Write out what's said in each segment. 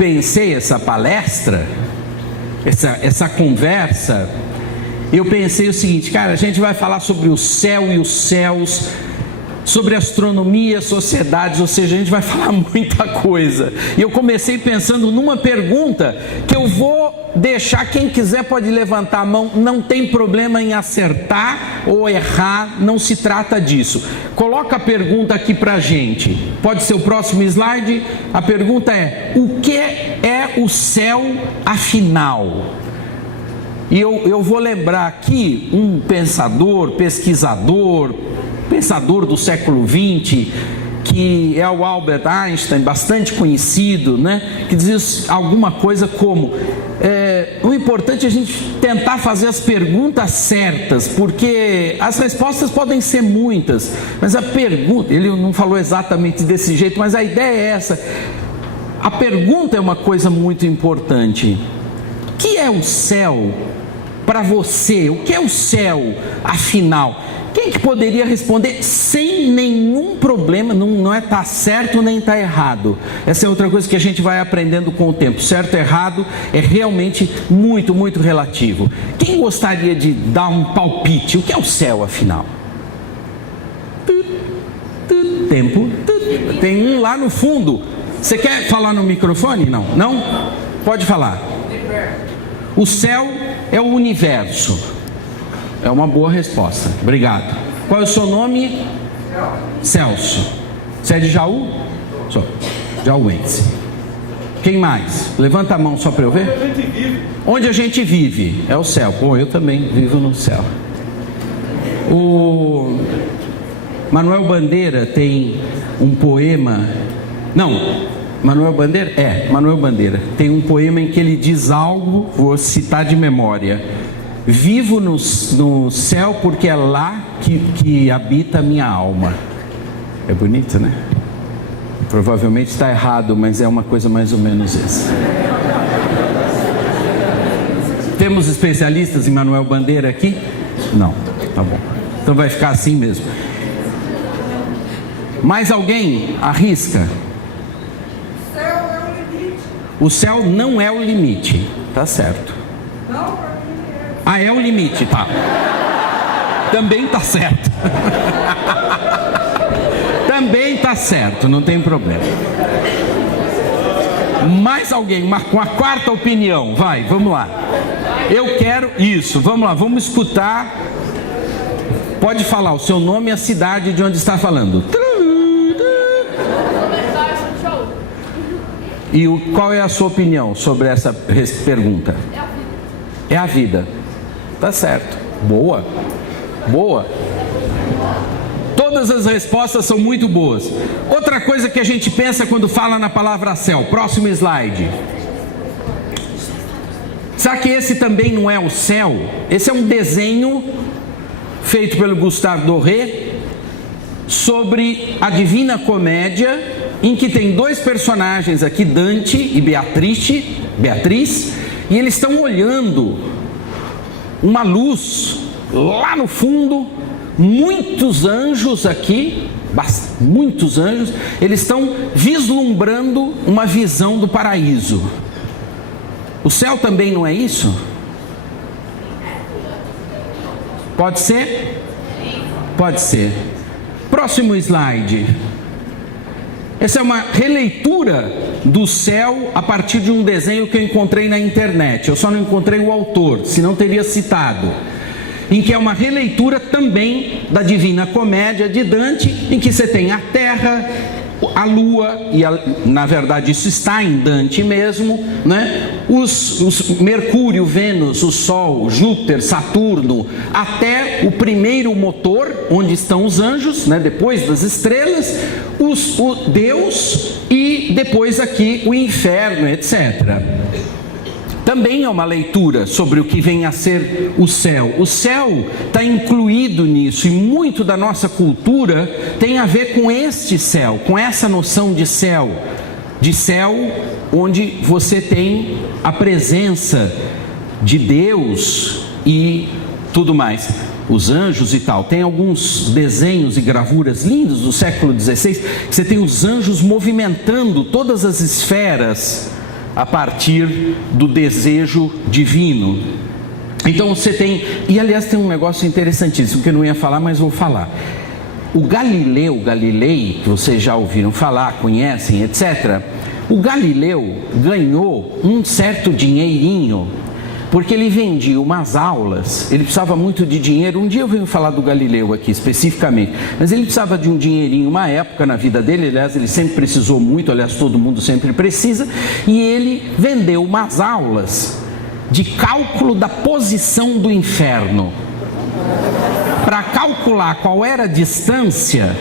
pensei essa palestra, essa conversa, eu pensei o seguinte: cara, a gente vai falar sobre o céu e os céus, sobre astronomia, sociedades, ou seja, a gente vai falar muita coisa. E eu comecei pensando numa pergunta que eu vou deixar, quem quiser pode levantar a mão, não tem problema em acertar ou errar, não se trata disso. Coloca a pergunta aqui pra gente, pode ser o próximo slide. A pergunta é: o que é o céu afinal? E eu vou lembrar aqui um pensador, pesquisador do século XX, que é o Albert Einstein, bastante conhecido, né? Que diz alguma coisa como: o importante é a gente tentar fazer as perguntas certas, porque as respostas podem ser muitas, mas a pergunta, ele não falou exatamente desse jeito, mas a ideia é essa: a pergunta é uma coisa muito importante. O que é o céu para você? O que é o céu afinal? Quem que poderia responder sem nenhum problema? Não é tá certo nem tá errado. Essa é outra coisa que a gente vai aprendendo com o tempo. Certo e errado é realmente muito, muito relativo. Quem gostaria de dar um palpite? O que é o céu afinal? Tempo. Tem um lá no fundo. Você quer falar no microfone? Não? Não? Pode falar. O céu é o universo. É uma boa resposta, obrigado. Qual é o seu nome? Celso. Você é de Jaú? Sou. Jaúense. Quem mais? Levanta a mão só para eu ver. Onde a gente vive. Onde a gente vive é o céu. Pô, eu também vivo no céu. O Manuel Bandeira tem um poema. Não, Manuel Bandeira? Manuel Bandeira tem um poema em que ele diz algo, vou citar de memória: vivo no céu porque é lá que habita a minha alma. É bonito, né? Provavelmente está errado, mas é uma coisa mais ou menos essa. Temos especialistas em Manuel Bandeira aqui? Não, tá bom. Então vai ficar assim mesmo. Mais alguém arrisca? O céu é o limite. O céu não é o limite, tá certo. Não, para mim é. É o limite, tá. Também tá certo. Também tá certo, não tem problema. Mais alguém, com a quarta opinião, vai, vamos lá. Eu quero isso, vamos lá, vamos escutar. Pode falar o seu nome e a cidade de onde está falando. E qual é a sua opinião sobre essa pergunta? É a vida. Tá certo. Boa. Boa. Todas as respostas são muito boas. Outra coisa que a gente pensa quando fala na palavra céu. Próximo slide. Sabe que esse também não é o céu? Esse é um desenho feito pelo Gustave Doré sobre a Divina Comédia, em que tem dois personagens aqui, Dante e Beatriz, e eles estão olhando uma luz lá no fundo, muitos anjos aqui, muitos anjos, eles estão vislumbrando uma visão do paraíso. O céu também não é isso? Pode ser? Pode ser. Próximo slide. Essa é uma releitura do céu a partir de um desenho que eu encontrei na internet. Eu só não encontrei o autor, senão teria citado. Em que é uma releitura também da Divina Comédia de Dante, em que você tem a Terra, a Lua, na verdade isso está em Dante mesmo, né? Os Mercúrio, Vênus, o Sol, Júpiter, Saturno, até o primeiro motor, onde estão os anjos, né? Depois das estrelas, o Deus e depois aqui o inferno, etc. Também é uma leitura sobre o que vem a ser o céu. O céu está incluído nisso, e muito da nossa cultura tem a ver com este céu, com essa noção de céu onde você tem a presença de Deus e tudo mais, os anjos e tal. Tem alguns desenhos e gravuras lindos do século XVI, que você tem os anjos movimentando todas as esferas a partir do desejo divino. Então você tem, e aliás tem um negócio interessantíssimo que eu não ia falar, mas vou falar. O Galilei, que vocês já ouviram falar, conhecem, etc. O Galileu ganhou um certo dinheirinho, porque ele vendia umas aulas, ele precisava muito de dinheiro. Um dia eu venho falar do Galileu aqui especificamente, mas ele precisava de um dinheirinho, uma época na vida dele, aliás ele sempre precisou muito, aliás todo mundo sempre precisa, e ele vendeu umas aulas de cálculo da posição do inferno, para calcular qual era a distância,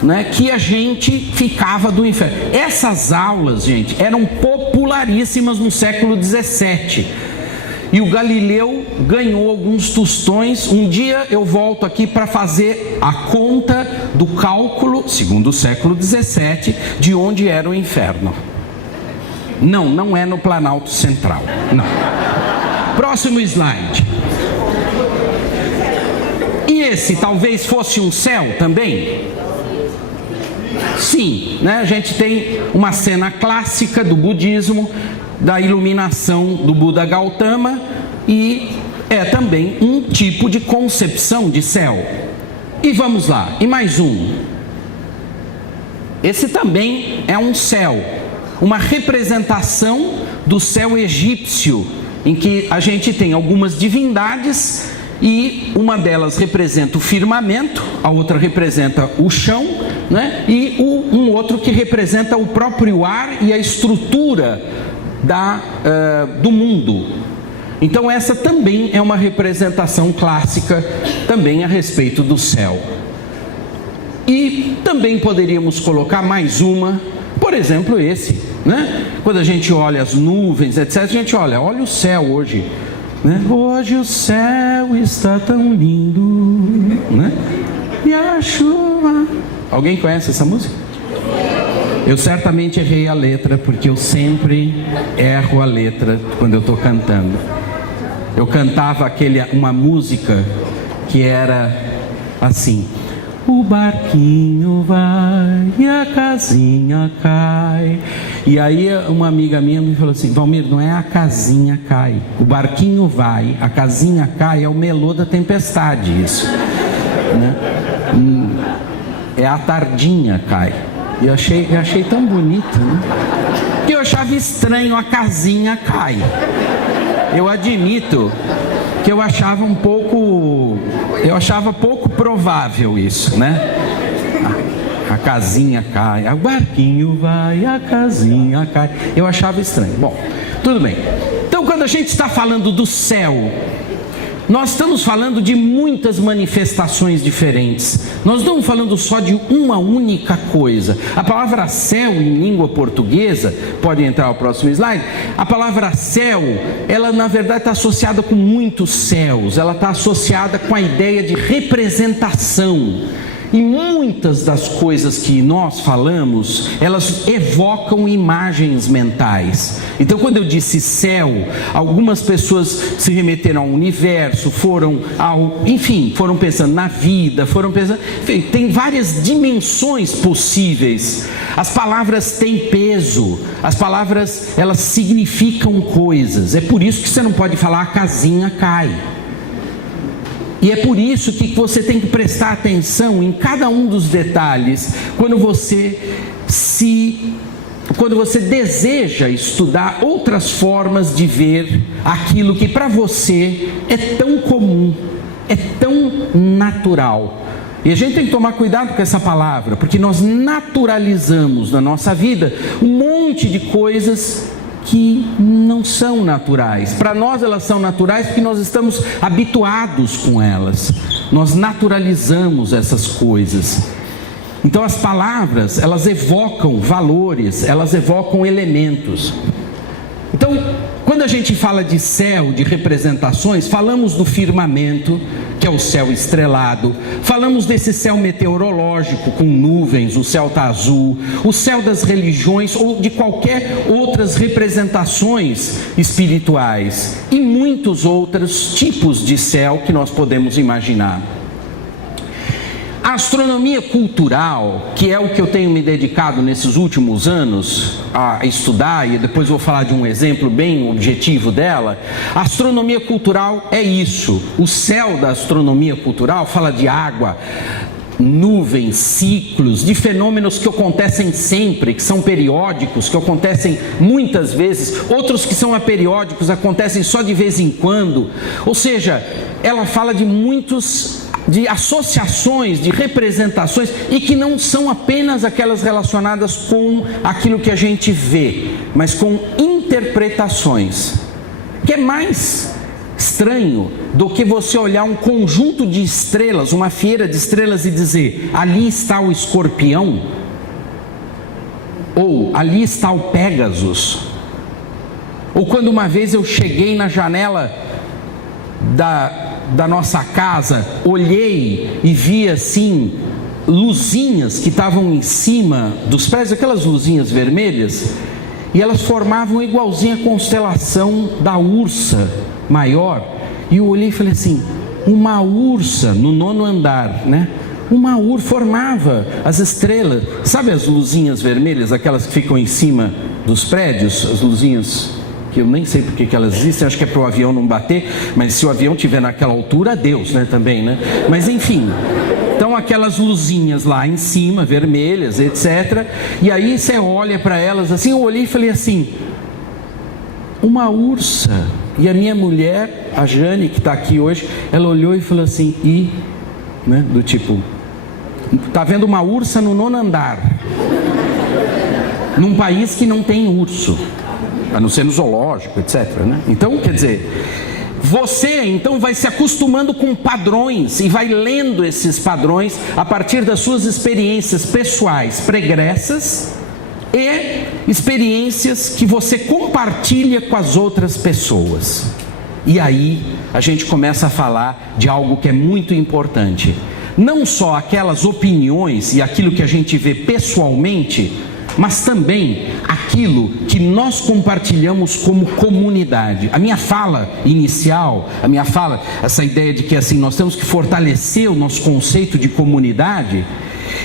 né, que a gente ficava do inferno. Essas aulas, gente, eram popularíssimas no século 17. E o Galileu ganhou alguns tostões. Um dia eu volto aqui para fazer a conta do cálculo, segundo o século 17, de onde era o inferno. Não é no Planalto Central, não. Próximo slide. E esse talvez fosse um céu também? Sim, né? A gente tem uma cena clássica do budismo, da iluminação do Buda Gautama, e é também um tipo de concepção de céu. E vamos lá, e mais um. Esse também é um céu, uma representação do céu egípcio, em que a gente tem algumas divindades, e uma delas representa o firmamento, a outra representa o chão, né? E um outro que representa o próprio ar e a estrutura do mundo. Então essa também é uma representação clássica também a respeito do céu. E também poderíamos colocar mais uma, por exemplo esse, né? Quando a gente olha as nuvens, etc., a gente olha o céu hoje, né? Hoje o céu está tão lindo, né? E a chuva. Alguém conhece essa música? Eu certamente errei a letra, porque eu sempre erro a letra quando eu estou cantando. Eu cantava uma música que era assim: o barquinho vai e a casinha cai. E aí uma amiga minha me falou assim: Valmir, não é a casinha cai, o barquinho vai, a casinha cai, é o melô da tempestade isso, né? É a tardinha cai. E eu achei tão bonito, né? Que eu achava estranho a casinha cai. Eu admito que eu achava pouco provável isso, né? A casinha cai, o barquinho vai, a casinha cai. Eu achava estranho. Bom, tudo bem. Então, quando a gente está falando do céu, nós estamos falando de muitas manifestações diferentes. Nós não estamos falando só de uma única coisa. A palavra céu em língua portuguesa, pode entrar o próximo slide, a palavra céu, ela na verdade está associada com muitos céus, ela está associada com a ideia de representação. E muitas das coisas que nós falamos, elas evocam imagens mentais. Então, quando eu disse céu, algumas pessoas se remeteram ao universo, foram pensando na vida, enfim, tem várias dimensões possíveis. As palavras têm peso, as palavras, elas significam coisas. É por isso que você não pode falar a casinha cai. E é por isso que você tem que prestar atenção em cada um dos detalhes quando você deseja estudar outras formas de ver aquilo que para você é tão comum, é tão natural. E a gente tem que tomar cuidado com essa palavra, porque nós naturalizamos na nossa vida um monte de coisas que não são naturais. Para nós elas são naturais porque nós estamos habituados com elas. Nós naturalizamos essas coisas. Então as palavras, elas evocam valores, elas evocam elementos. Então, quando a gente fala de céu, de representações, falamos do firmamento, que é o céu estrelado, falamos desse céu meteorológico com nuvens, o céu está azul, o céu das religiões ou de qualquer outras representações espirituais e muitos outros tipos de céu que nós podemos imaginar. A astronomia cultural, que é o que eu tenho me dedicado nesses últimos anos a estudar, e depois vou falar de um exemplo bem objetivo dela. A astronomia cultural é isso. O céu da astronomia cultural fala de água, nuvens, ciclos, de fenômenos que acontecem sempre, que são periódicos, que acontecem muitas vezes, outros que são aperiódicos, acontecem só de vez em quando. Ou seja, ela fala de associações, de representações, e que não são apenas aquelas relacionadas com aquilo que a gente vê, mas com interpretações, que é mais estranho do que você olhar um conjunto de estrelas, uma fieira de estrelas e dizer, ali está o escorpião, ou ali está o Pégasus. Ou quando uma vez eu cheguei na janela da nossa casa, olhei e vi assim luzinhas que estavam em cima dos prédios, aquelas luzinhas vermelhas, e elas formavam igualzinho a constelação da Ursa Maior. E eu olhei e falei assim, uma ursa no 9º andar, né? Uma ursa formava as estrelas, sabe as luzinhas vermelhas, aquelas que ficam em cima dos prédios, as luzinhas que eu nem sei porque que elas existem, acho que é para o avião não bater, mas se o avião estiver naquela altura, adeus, né, também, né? Mas enfim, então aquelas luzinhas lá em cima, vermelhas, etc. E aí você olha para elas assim, eu olhei e falei assim, uma ursa. E a minha mulher, a Jane, que está aqui hoje, ela olhou e falou assim, né, do tipo, tá vendo uma ursa no 9º andar, num país que não tem urso, a não ser no zoológico, etc, né? Então, quer dizer, você então vai se acostumando com padrões e vai lendo esses padrões a partir das suas experiências pessoais pregressas e experiências que você compartilha com as outras pessoas. E aí a gente começa a falar de algo que é muito importante. Não só aquelas opiniões e aquilo que a gente vê pessoalmente, mas também aquilo que nós compartilhamos como comunidade. A minha fala inicial, essa ideia de que assim nós temos que fortalecer o nosso conceito de comunidade,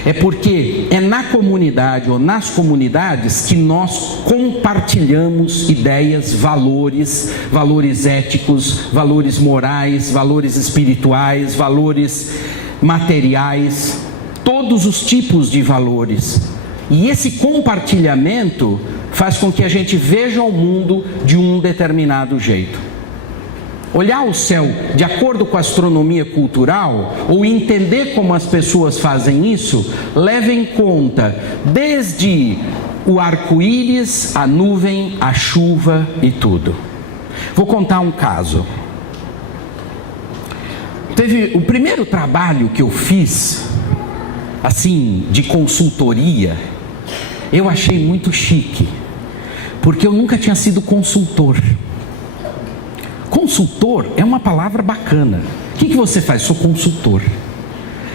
é porque é na comunidade ou nas comunidades que nós compartilhamos ideias, valores éticos, valores morais, valores espirituais, valores materiais, todos os tipos de valores. E esse compartilhamento faz com que a gente veja o mundo de um determinado jeito. Olhar o céu de acordo com a astronomia cultural, ou entender como as pessoas fazem isso, leva em conta desde o arco-íris, a nuvem, a chuva e tudo. Vou contar um caso. Teve o primeiro trabalho que eu fiz, assim, de consultoria, eu achei muito chique, porque eu nunca tinha sido consultor. Consultor é uma palavra bacana. O que você faz? Sou consultor.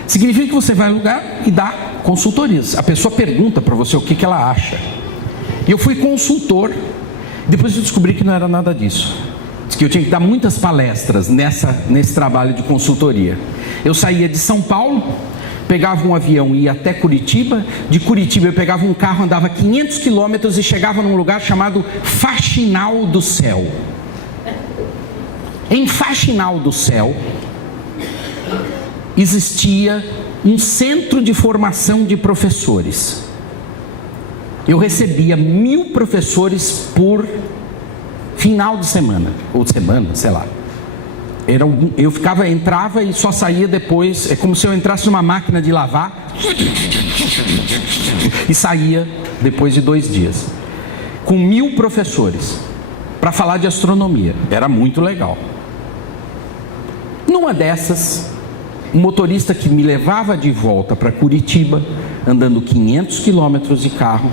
Significa que você vai ao lugar e dá consultorias. A pessoa pergunta para você o que ela acha. E eu fui consultor. Depois eu descobri que não era nada disso. Diz que eu tinha que dar muitas palestras nesse trabalho de consultoria. Eu saía de São Paulo, pegava um avião e ia até Curitiba. De Curitiba eu pegava um carro, andava 500 quilômetros e chegava num lugar chamado Faxinal do Céu. Em Faxinal do Céu existia um centro de formação de professores. Eu recebia 1000 professores por final de semana, ou semana, sei lá. Eu entrava e só saía depois. É como se eu entrasse numa máquina de lavar e saía depois de 2 dias, com 1000 professores para falar de astronomia. Era muito legal. Numa dessas, um motorista que me levava de volta para Curitiba, andando 500 quilômetros de carro,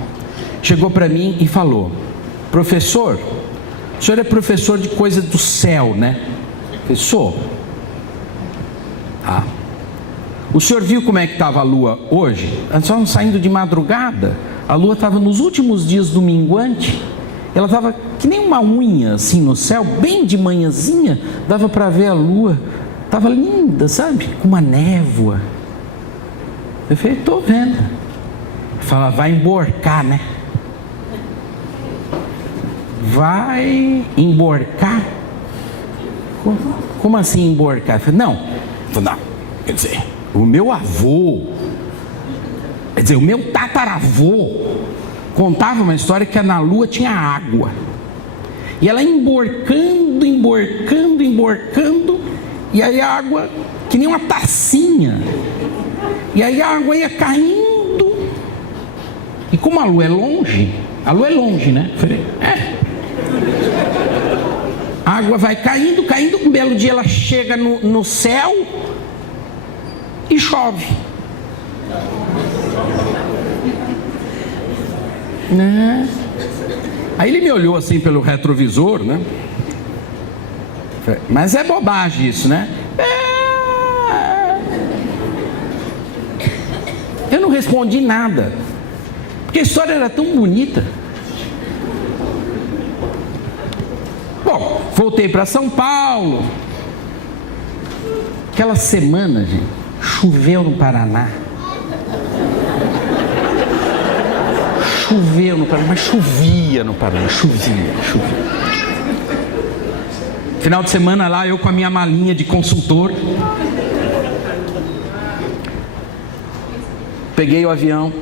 chegou para mim e falou: professor, o senhor é professor de coisa do céu, né? Eu falei: sou. Ah. O senhor viu como é que estava a lua hoje? Nós estávamos saindo de madrugada, a lua estava nos últimos dias do minguante, ela estava que nem uma unha assim no céu, bem de manhãzinha, dava para ver a lua. Estava linda, sabe? Com uma névoa. Eu falei, estou vendo. Ele fala, vai emborcar, né? Vai emborcar? Como assim emborcar? Eu falei, não, quer dizer, o meu avô, quer dizer, o meu tataravô contava uma história que na lua tinha água. E ela emborcando, e aí a água, que nem uma tacinha, e aí a água ia caindo, e como a lua é longe, né? Eu falei, a água vai caindo, um belo dia ela chega no céu e chove. Né? Aí ele me olhou assim pelo retrovisor, né? Mas é bobagem isso, né? Eu não respondi nada, porque a história era tão bonita. Bom, voltei para São Paulo. Aquela semana, gente, choveu no Paraná. Choveu no Paraná, mas chovia no Paraná, chovia. Final de semana lá, eu com a minha malinha de consultor. Peguei o avião,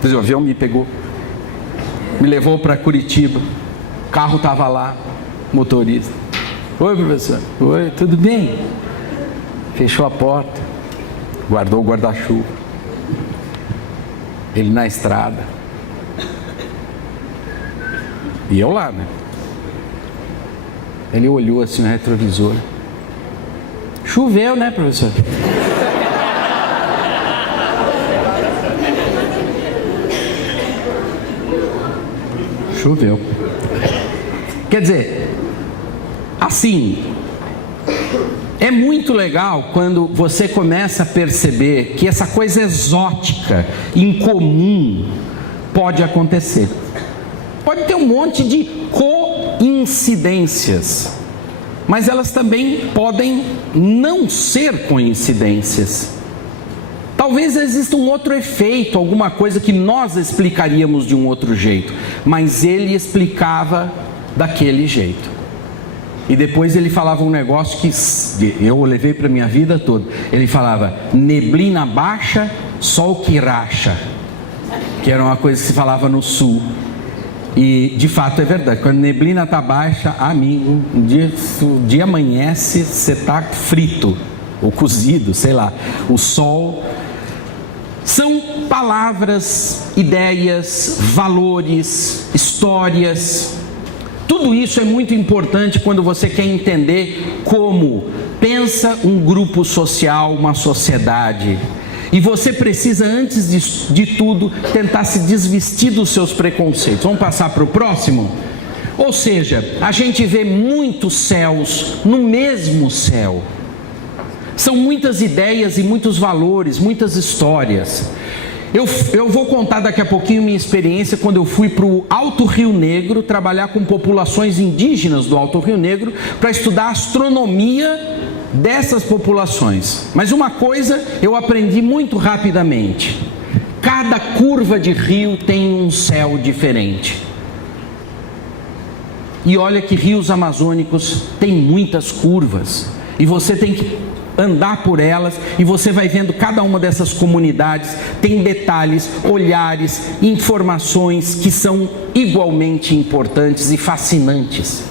quer dizer, o avião me pegou, me levou para Curitiba, o carro estava lá, motorista. Oi, professor. Oi, tudo bem? Fechou a porta, guardou o guarda-chuva. Ele na estrada. E eu lá, né? Ele olhou assim no retrovisor. Choveu, né, professor? Choveu. Quer dizer, assim, é muito legal quando você começa a perceber que essa coisa exótica, incomum, pode acontecer. Pode ter um monte de coincidências, mas elas também podem não ser coincidências. Talvez exista um outro efeito, alguma coisa que nós explicaríamos de um outro jeito, mas ele explicava daquele jeito. E depois ele falava um negócio que eu levei para a minha vida toda. Ele falava, neblina baixa, sol que racha, que era uma coisa que se falava no sul. E de fato é verdade, quando a neblina está baixa, amigo, o dia amanhece, você está frito, ou cozido, sei lá. O sol são palavras, ideias, valores, histórias. Tudo isso é muito importante quando você quer entender como pensa um grupo social, uma sociedade. E você precisa, antes de tudo, tentar se desvestir dos seus preconceitos. Vamos passar para o próximo? Ou seja, a gente vê muitos céus no mesmo céu. São muitas ideias e muitos valores, muitas histórias. Eu vou contar daqui a pouquinho minha experiência quando eu fui para o Alto Rio Negro, trabalhar com populações indígenas do Alto Rio Negro, para estudar a astronomia dessas populações. Mas uma coisa eu aprendi muito rapidamente: cada curva de rio tem um céu diferente. E olha que rios amazônicos têm muitas curvas, e você tem que andar por elas, e você vai vendo cada uma dessas comunidades tem detalhes, olhares, informações que são igualmente importantes e fascinantes.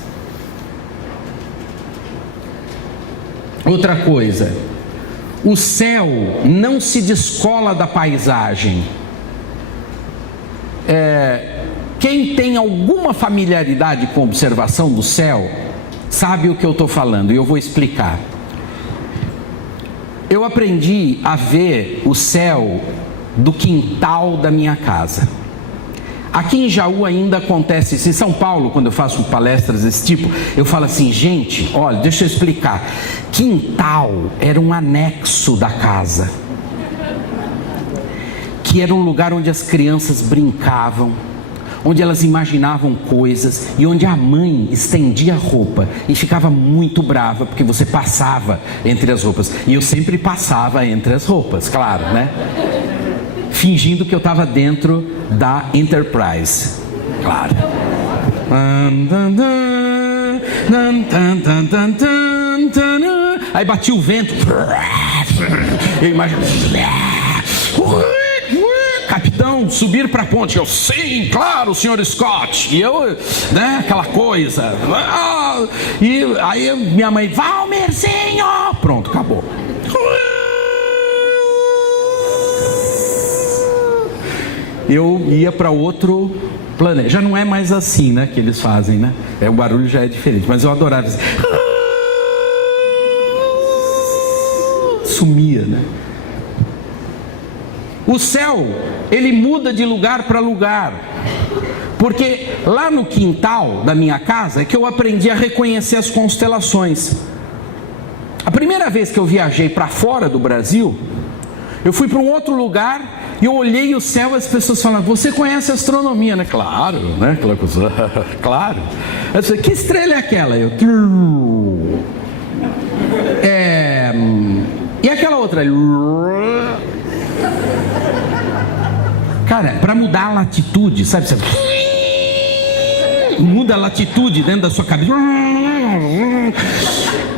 Outra coisa, o céu não se descola da paisagem. Quem tem alguma familiaridade com a observação do céu sabe o que eu estou falando, e eu vou explicar. Eu aprendi a ver o céu do quintal da minha casa. Aqui em Jaú ainda acontece isso. Em São Paulo, quando eu faço palestras desse tipo, eu falo assim, gente, olha, deixa eu explicar. Quintal era um anexo da casa, que era um lugar onde as crianças brincavam, onde elas imaginavam coisas, e onde a mãe estendia a roupa e ficava muito brava porque você passava entre as roupas. E eu sempre passava entre as roupas, claro, né? fingindo que eu estava dentro da Enterprise. Claro. Aí bati o vento. Eu imagino. Capitão, subir para a ponte. Eu, sim, claro, senhor Scott. E eu, né, aquela coisa. E aí minha mãe, Valmerzinho. Pronto, acabou. Eu ia para outro planeta. Já não é mais assim, né, que eles fazem, né? O barulho já é diferente, mas eu adorava assim. Sumia, né? O céu, ele muda de lugar para lugar, porque lá no quintal da minha casa é que eu aprendi a reconhecer as constelações. A primeira vez que eu viajei para fora do Brasil, eu fui para um outro lugar e eu olhei o céu e as pessoas falavam, você conhece a astronomia, né? Claro, né? Claro. Eu disse, que estrela é aquela? Eu... E aquela outra? Cara, para mudar a latitude, sabe? Você muda a latitude dentro da sua cabeça.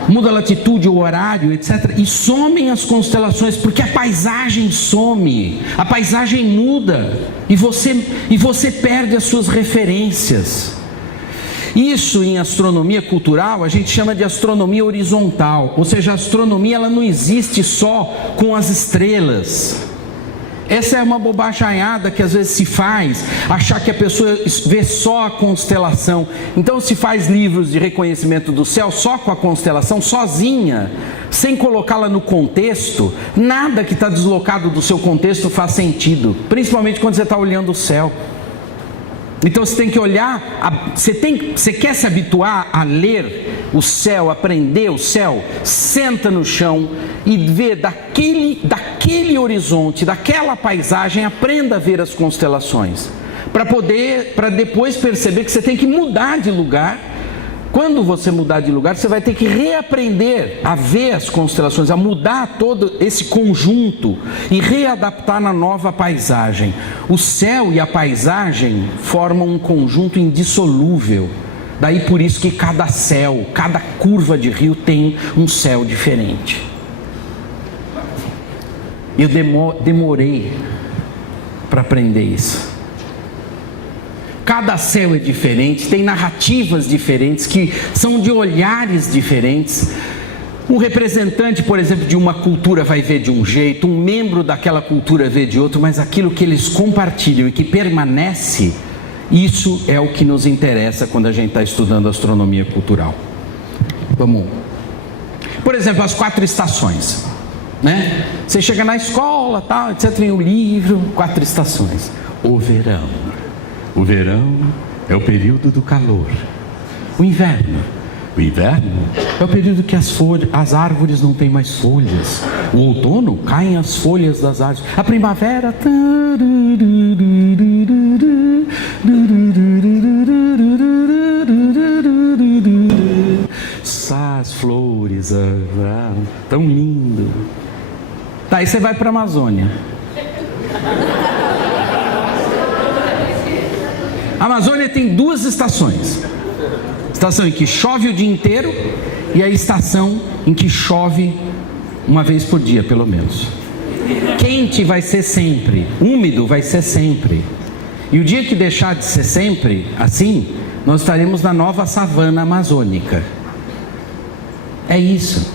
Muda a latitude, o horário, etc. E somem as constelações, porque a paisagem some, a paisagem muda, e você perde as suas referências. Isso em astronomia cultural a gente chama de astronomia horizontal, ou seja, a astronomia ela não existe só com as estrelas. Essa é uma bobajaiada que às vezes se faz, achar que a pessoa vê só a constelação. Então se faz livros de reconhecimento do céu só com a constelação, sozinha, sem colocá-la no contexto. Nada que está deslocado do seu contexto faz sentido, principalmente quando você está olhando o céu. Então você tem que olhar, você quer se habituar a ler o céu, aprender o céu, senta no chão e vê daquele horizonte, daquela paisagem, aprenda a ver as constelações, para depois perceber que você tem que mudar de lugar. Quando você mudar de lugar, você vai ter que reaprender a ver as constelações, a mudar todo esse conjunto e readaptar na nova paisagem. O céu e a paisagem formam um conjunto indissolúvel. Daí por isso que cada céu, cada curva de rio tem um céu diferente. Eu demorei para aprender isso. Cada céu é diferente, tem narrativas diferentes, que são de olhares diferentes. Um representante, por exemplo, de uma cultura vai ver de um jeito, um membro daquela cultura vê de outro, mas aquilo que eles compartilham e que permanece, isso é o que nos interessa quando a gente está estudando astronomia cultural. Vamos. Por exemplo, as 4 estações, né? Você chega na escola, tal, etc, tem o livro, 4 estações. O verão. O verão é o período do calor. O inverno é o período que as árvores não têm mais folhas. O outono, caem as folhas das árvores. A primavera, as flores, tão lindo. Tá, aí você vai para a Amazônia. A Amazônia tem 2 estações. Estação em que chove o dia inteiro e a estação em que chove uma vez por dia, pelo menos. Quente vai ser sempre, úmido vai ser sempre. E o dia que deixar de ser sempre assim, nós estaremos na nova savana amazônica. É isso.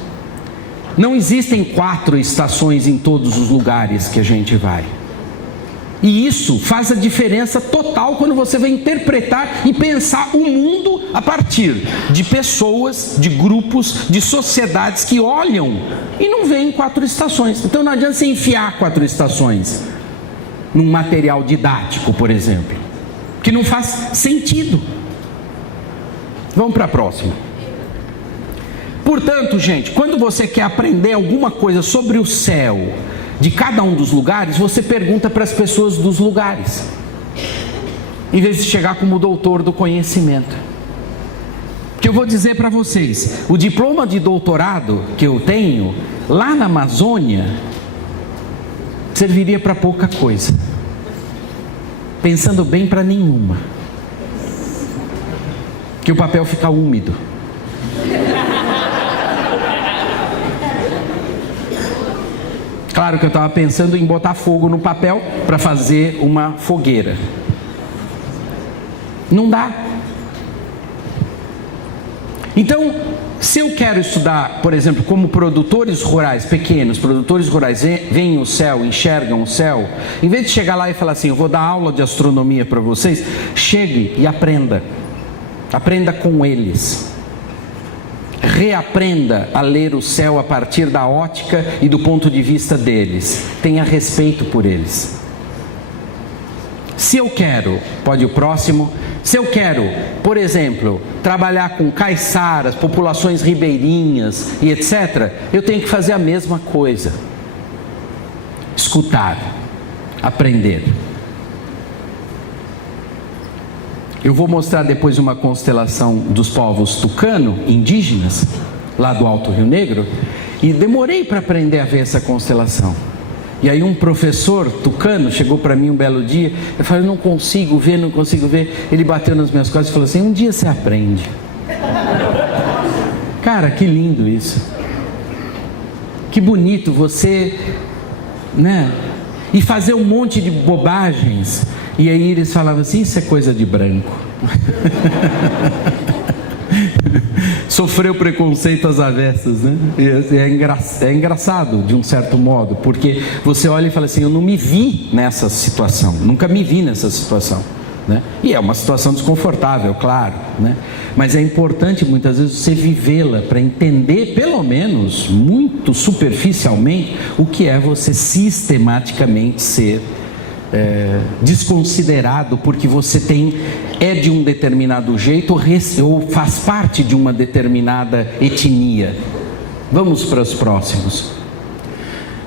Não existem 4 estações em todos os lugares que a gente vai. E isso faz a diferença total quando você vai interpretar e pensar o mundo a partir de pessoas, de grupos, de sociedades que olham e não veem 4 estações. Então não adianta você enfiar 4 estações num material didático, por exemplo, que não faz sentido. Vamos para a próxima. Portanto, gente, quando você quer aprender alguma coisa sobre o céu de cada um dos lugares, você pergunta para as pessoas dos lugares, em vez de chegar como doutor do conhecimento. Que eu vou dizer para vocês, o diploma de doutorado que eu tenho lá na Amazônia, serviria para pouca coisa. Pensando bem, para nenhuma. Que o papel fica úmido. Claro que eu estava pensando em botar fogo no papel para fazer uma fogueira. Não dá. Então, se eu quero estudar, por exemplo, como produtores rurais, pequenos produtores rurais, veem o céu, enxergam o céu, em vez de chegar lá e falar assim, eu vou dar aula de astronomia para vocês, chegue e aprenda. Aprenda com eles. Reaprenda a ler o céu a partir da ótica e do ponto de vista deles. Tenha respeito por eles. Se eu quero, pode o próximo, se eu quero, por exemplo, trabalhar com caiçaras, populações ribeirinhas e etc., eu tenho que fazer a mesma coisa. Escutar, aprender. Eu vou mostrar depois uma constelação dos povos tucano, indígenas, lá do Alto Rio Negro, e demorei para aprender a ver essa constelação. E aí um professor tucano chegou para mim um belo dia, eu falei, eu não consigo ver. Ele bateu nas minhas costas e falou assim, um dia você aprende. Cara, que lindo isso. Que bonito você, né? E fazer um monte de bobagens. E aí eles falavam assim, isso é coisa de branco. Sofreu preconceito às avessas, né? É engraçado de um certo modo, porque você olha e fala assim, eu não me vi nessa situação, nunca me vi nessa situação, né? E é uma situação desconfortável, claro, né? Mas é importante muitas vezes você vivê-la para entender, pelo menos, muito superficialmente, o que é você sistematicamente ser desconsiderado porque você é de um determinado jeito ou faz parte de uma determinada etnia. Vamos para os próximos.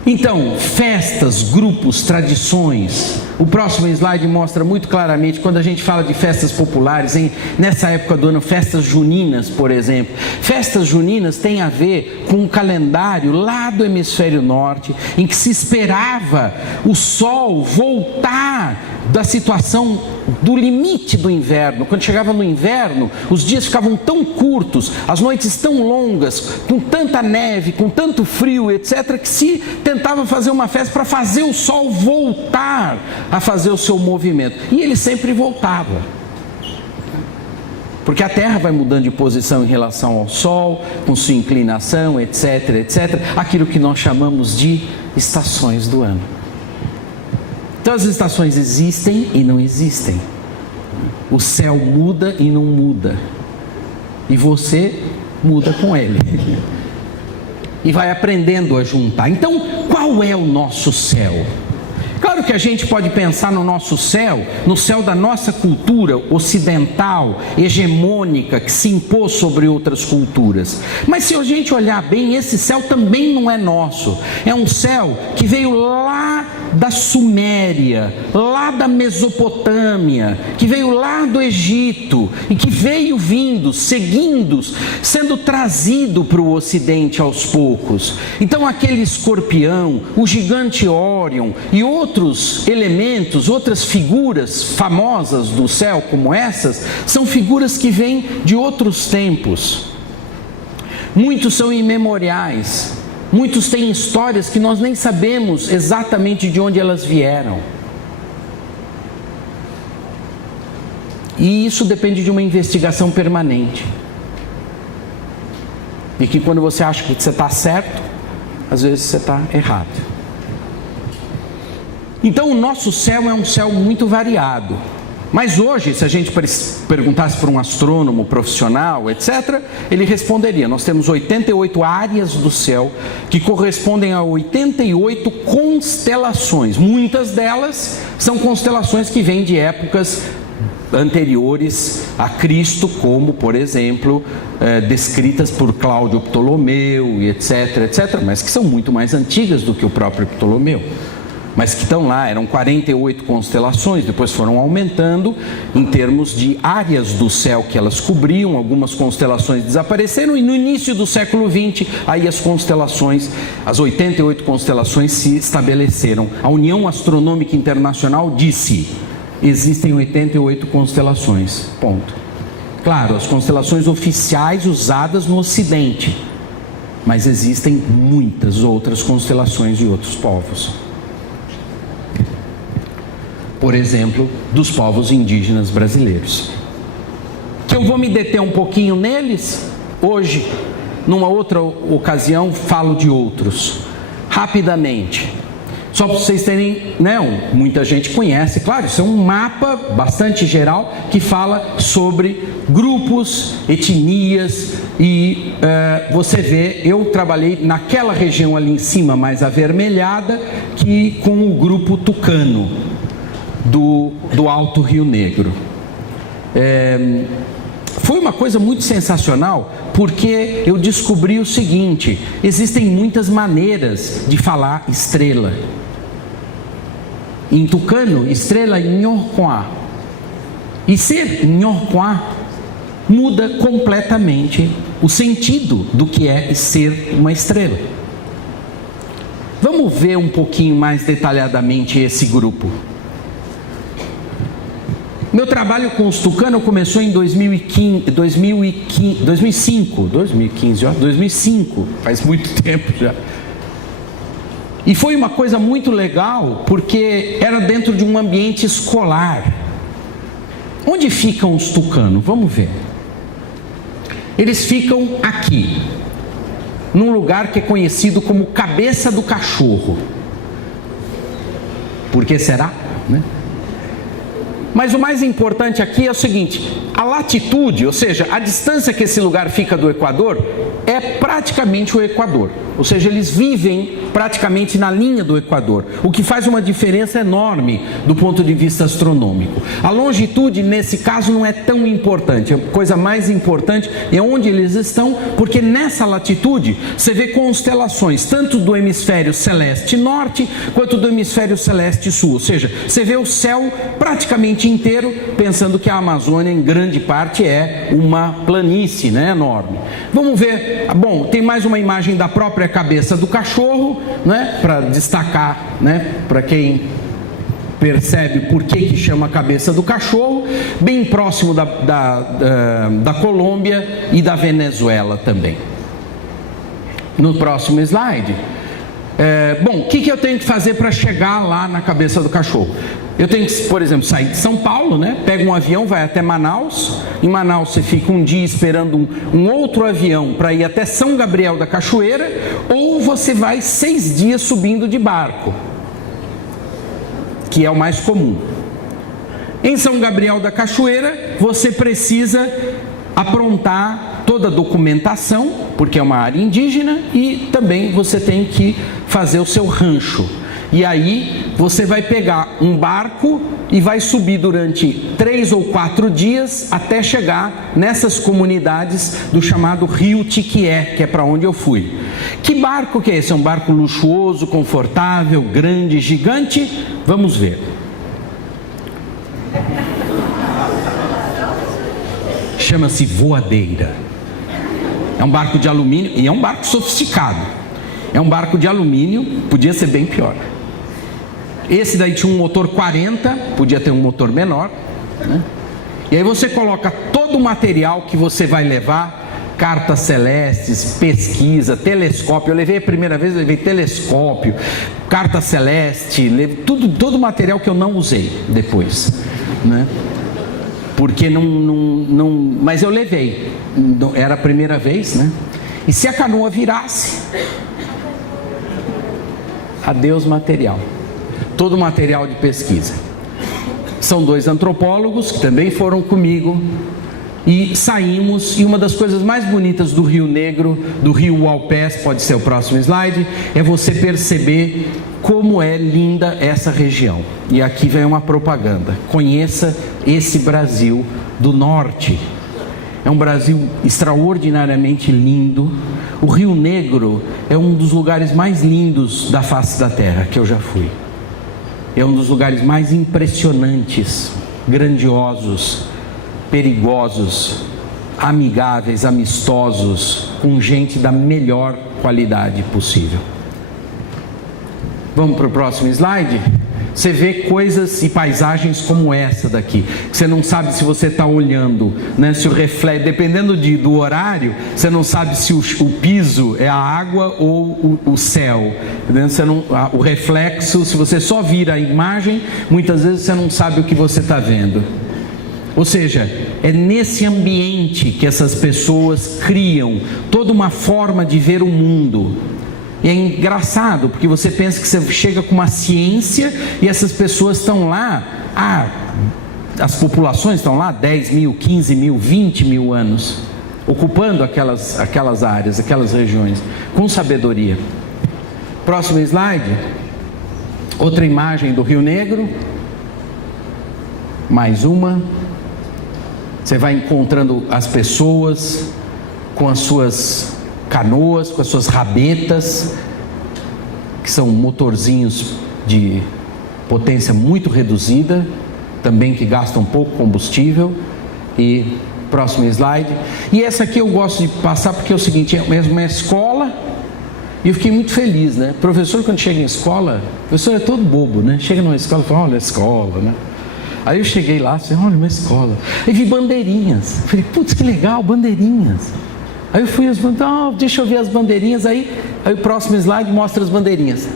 Então, festas, grupos, tradições. O próximo slide mostra muito claramente, quando a gente fala de festas populares, nessa época do ano, festas juninas, por exemplo. Festas juninas têm a ver com um calendário lá do hemisfério norte, em que se esperava o sol voltar da situação do limite do inverno. Quando chegava no inverno, os dias ficavam tão curtos, as noites tão longas, com tanta neve, com tanto frio, etc., que se tentava fazer uma festa para fazer o sol voltar a fazer o seu movimento. E ele sempre voltava. Porque a Terra vai mudando de posição em relação ao Sol, com sua inclinação, etc., etc., aquilo que nós chamamos de estações do ano. Então as estações existem e não existem. O céu muda e não muda. E você muda com ele. E vai aprendendo a juntar. Então, qual é o nosso céu? Claro que a gente pode pensar no nosso céu, no céu da nossa cultura ocidental, hegemônica, que se impôs sobre outras culturas. Mas se a gente olhar bem, esse céu também não é nosso. É um céu que veio lá da Suméria, lá da Mesopotâmia, que veio lá do Egito e que veio seguindo, sendo trazido para o Ocidente aos poucos. Então aquele escorpião, o gigante Órion e outros elementos, outras figuras famosas do céu como essas, são figuras que vêm de outros tempos. Muitos são imemoriais. Muitos têm histórias que nós nem sabemos exatamente de onde elas vieram. E isso depende de uma investigação permanente. E que quando você acha que você está certo, às vezes você está errado. Então o nosso céu é um céu muito variado. Mas hoje, se a gente perguntasse para um astrônomo profissional, etc., ele responderia, nós temos 88 áreas do céu que correspondem a 88 constelações. Muitas delas são constelações que vêm de épocas anteriores a Cristo, como, por exemplo, descritas por Cláudio Ptolomeu, etc., etc., mas que são muito mais antigas do que o próprio Ptolomeu. mas que estão lá. Eram 48 constelações, depois foram aumentando em termos de áreas do céu que elas cobriam. Algumas constelações desapareceram, e no início do século XX, aí as constelações, as 88 constelações se estabeleceram. A União Astronômica Internacional disse: existem 88 constelações, ponto. Claro, as constelações oficiais usadas no Ocidente, mas existem muitas outras constelações de outros povos. Por exemplo, dos povos indígenas brasileiros, que eu vou me deter um pouquinho neles hoje. Numa outra ocasião falo de outros, rapidamente, só para vocês terem, muita gente conhece, claro, isso é um mapa bastante geral que fala sobre grupos, etnias, e você vê, eu trabalhei naquela região ali em cima, mais avermelhada, que com o grupo tucano do Alto Rio Negro. Foi uma coisa muito sensacional, porque eu descobri o seguinte: existem muitas maneiras de falar estrela. Em tucano, estrela é Nyorquá. E ser Nyorquá muda completamente o sentido do que é ser uma estrela. Vamos ver um pouquinho mais detalhadamente esse grupo. Meu trabalho com os tucanos começou em 2005, faz muito tempo já. E foi uma coisa muito legal, porque era dentro de um ambiente escolar. Onde ficam os tucanos? Vamos ver. Eles ficam aqui, num lugar que é conhecido como Cabeça do Cachorro. Por que será? Mas o mais importante aqui é o seguinte: a latitude, ou seja, a distância que esse lugar fica do Equador, é praticamente o Equador. Ou seja, eles vivem praticamente na linha do Equador, o que faz uma diferença enorme do ponto de vista astronômico. A longitude, nesse caso, não é tão importante. A coisa mais importante é onde eles estão, porque nessa latitude você vê constelações, tanto do hemisfério celeste norte, quanto do hemisfério celeste sul. Ou seja, você vê o céu praticamente inteiro, pensando que a Amazônia, em grande parte, é uma planície, enorme. Vamos ver. Bom, tem mais uma imagem da própria Cabeça do Cachorro, para destacar, para quem percebe por que chama Cabeça do Cachorro, bem próximo da Colômbia e da Venezuela também. No próximo slide. Bom, o que eu tenho que fazer para chegar lá na Cabeça do Cachorro? Eu tenho que, por exemplo, sair de São Paulo, pega um avião, vai até Manaus. Em Manaus você fica um dia esperando um outro avião para ir até São Gabriel da Cachoeira, ou você vai 6 dias subindo de barco, que é o mais comum. Em São Gabriel da Cachoeira você precisa aprontar toda a documentação, porque é uma área indígena, e também você tem que fazer o seu rancho. E aí você vai pegar um barco e vai subir durante 3 ou 4 dias até chegar nessas comunidades do chamado Rio Tiquié, que é para onde eu fui. Que barco que é esse? É um barco luxuoso, confortável, grande, gigante? Vamos ver. Chama-se Voadeira. É um barco de alumínio e é um barco sofisticado. É um barco de alumínio, podia ser bem pior. Esse daí tinha um motor 40, podia ter um motor menor, E aí você coloca todo o material que você vai levar: cartas celestes, pesquisa, telescópio. Eu levei a primeira vez, levei telescópio, carta celeste, levei todo o material que eu não usei depois, Porque mas eu levei, era a primeira vez, E se a canoa virasse, adeus material. Todo o material de pesquisa. São 2 antropólogos que também foram comigo e saímos, e uma das coisas mais bonitas do Rio Negro, do Rio Uaupés, pode ser o próximo slide, é você perceber como é linda essa região. E aqui vem uma propaganda: conheça esse Brasil do Norte. É um Brasil extraordinariamente lindo. O Rio Negro é um dos lugares mais lindos da face da terra que eu já fui. é um dos lugares mais impressionantes, grandiosos, perigosos, amigáveis, amistosos, com gente da melhor qualidade possível. Vamos para o próximo slide? Você vê coisas e paisagens como essa daqui, que você não sabe se você está olhando, né? Se o reflexo, dependendo do horário, você não sabe se o piso é a água ou o céu, né? O reflexo, se você só vira a imagem, muitas vezes você não sabe o que você está vendo. Ou seja, é nesse ambiente que essas pessoas criam toda uma forma de ver o mundo. E é engraçado, porque você pensa que você chega com uma ciência e essas pessoas estão lá, as populações estão lá 10 mil, 15 mil, 20 mil anos, ocupando aquelas áreas, aquelas regiões, com sabedoria. Próximo slide. Outra imagem do Rio Negro. Mais uma. Você vai encontrando as pessoas com as suas canoas, com as suas rabetas, que são motorzinhos de potência muito reduzida, também que gastam pouco combustível. E próximo slide. E essa aqui eu gosto de passar porque é o seguinte, é mesmo uma escola, e eu fiquei muito feliz, né? Professor, quando chega em escola, o professor é todo bobo, né? Chega numa escola e fala, olha a escola, né? Aí eu cheguei lá, assim, olha uma escola. Aí vi bandeirinhas. Falei, putz, que legal, bandeirinhas. Aí eu fui, deixa eu ver as bandeirinhas. Aí o próximo slide mostra as bandeirinhas.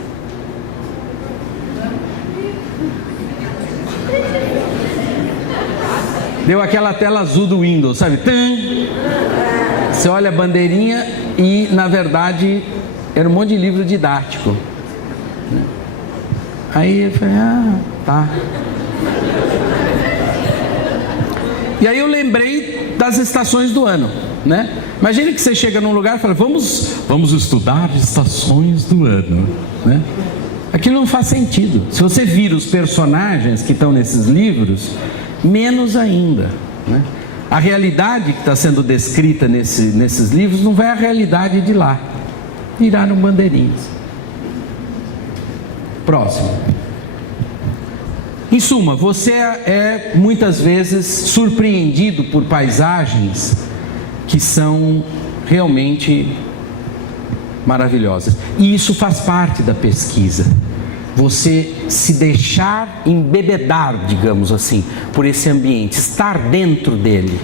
Deu aquela tela azul do Windows, sabe? Você olha a bandeirinha e, na verdade, era um monte de livro didático. Aí eu falei, tá. E aí eu lembrei das estações do ano, né? Imagine que você chega num lugar e fala, vamos estudar estações do ano, né? Aquilo não faz sentido. Se você vira os personagens que estão nesses livros, menos ainda, né? A realidade que está sendo descrita nesses livros não vai à realidade de lá. Viraram bandeirinhas. Próximo. Em suma, você é muitas vezes surpreendido por paisagens que são realmente maravilhosas. E isso faz parte da pesquisa. Você se deixar embebedar, digamos assim, por esse ambiente, estar dentro dele,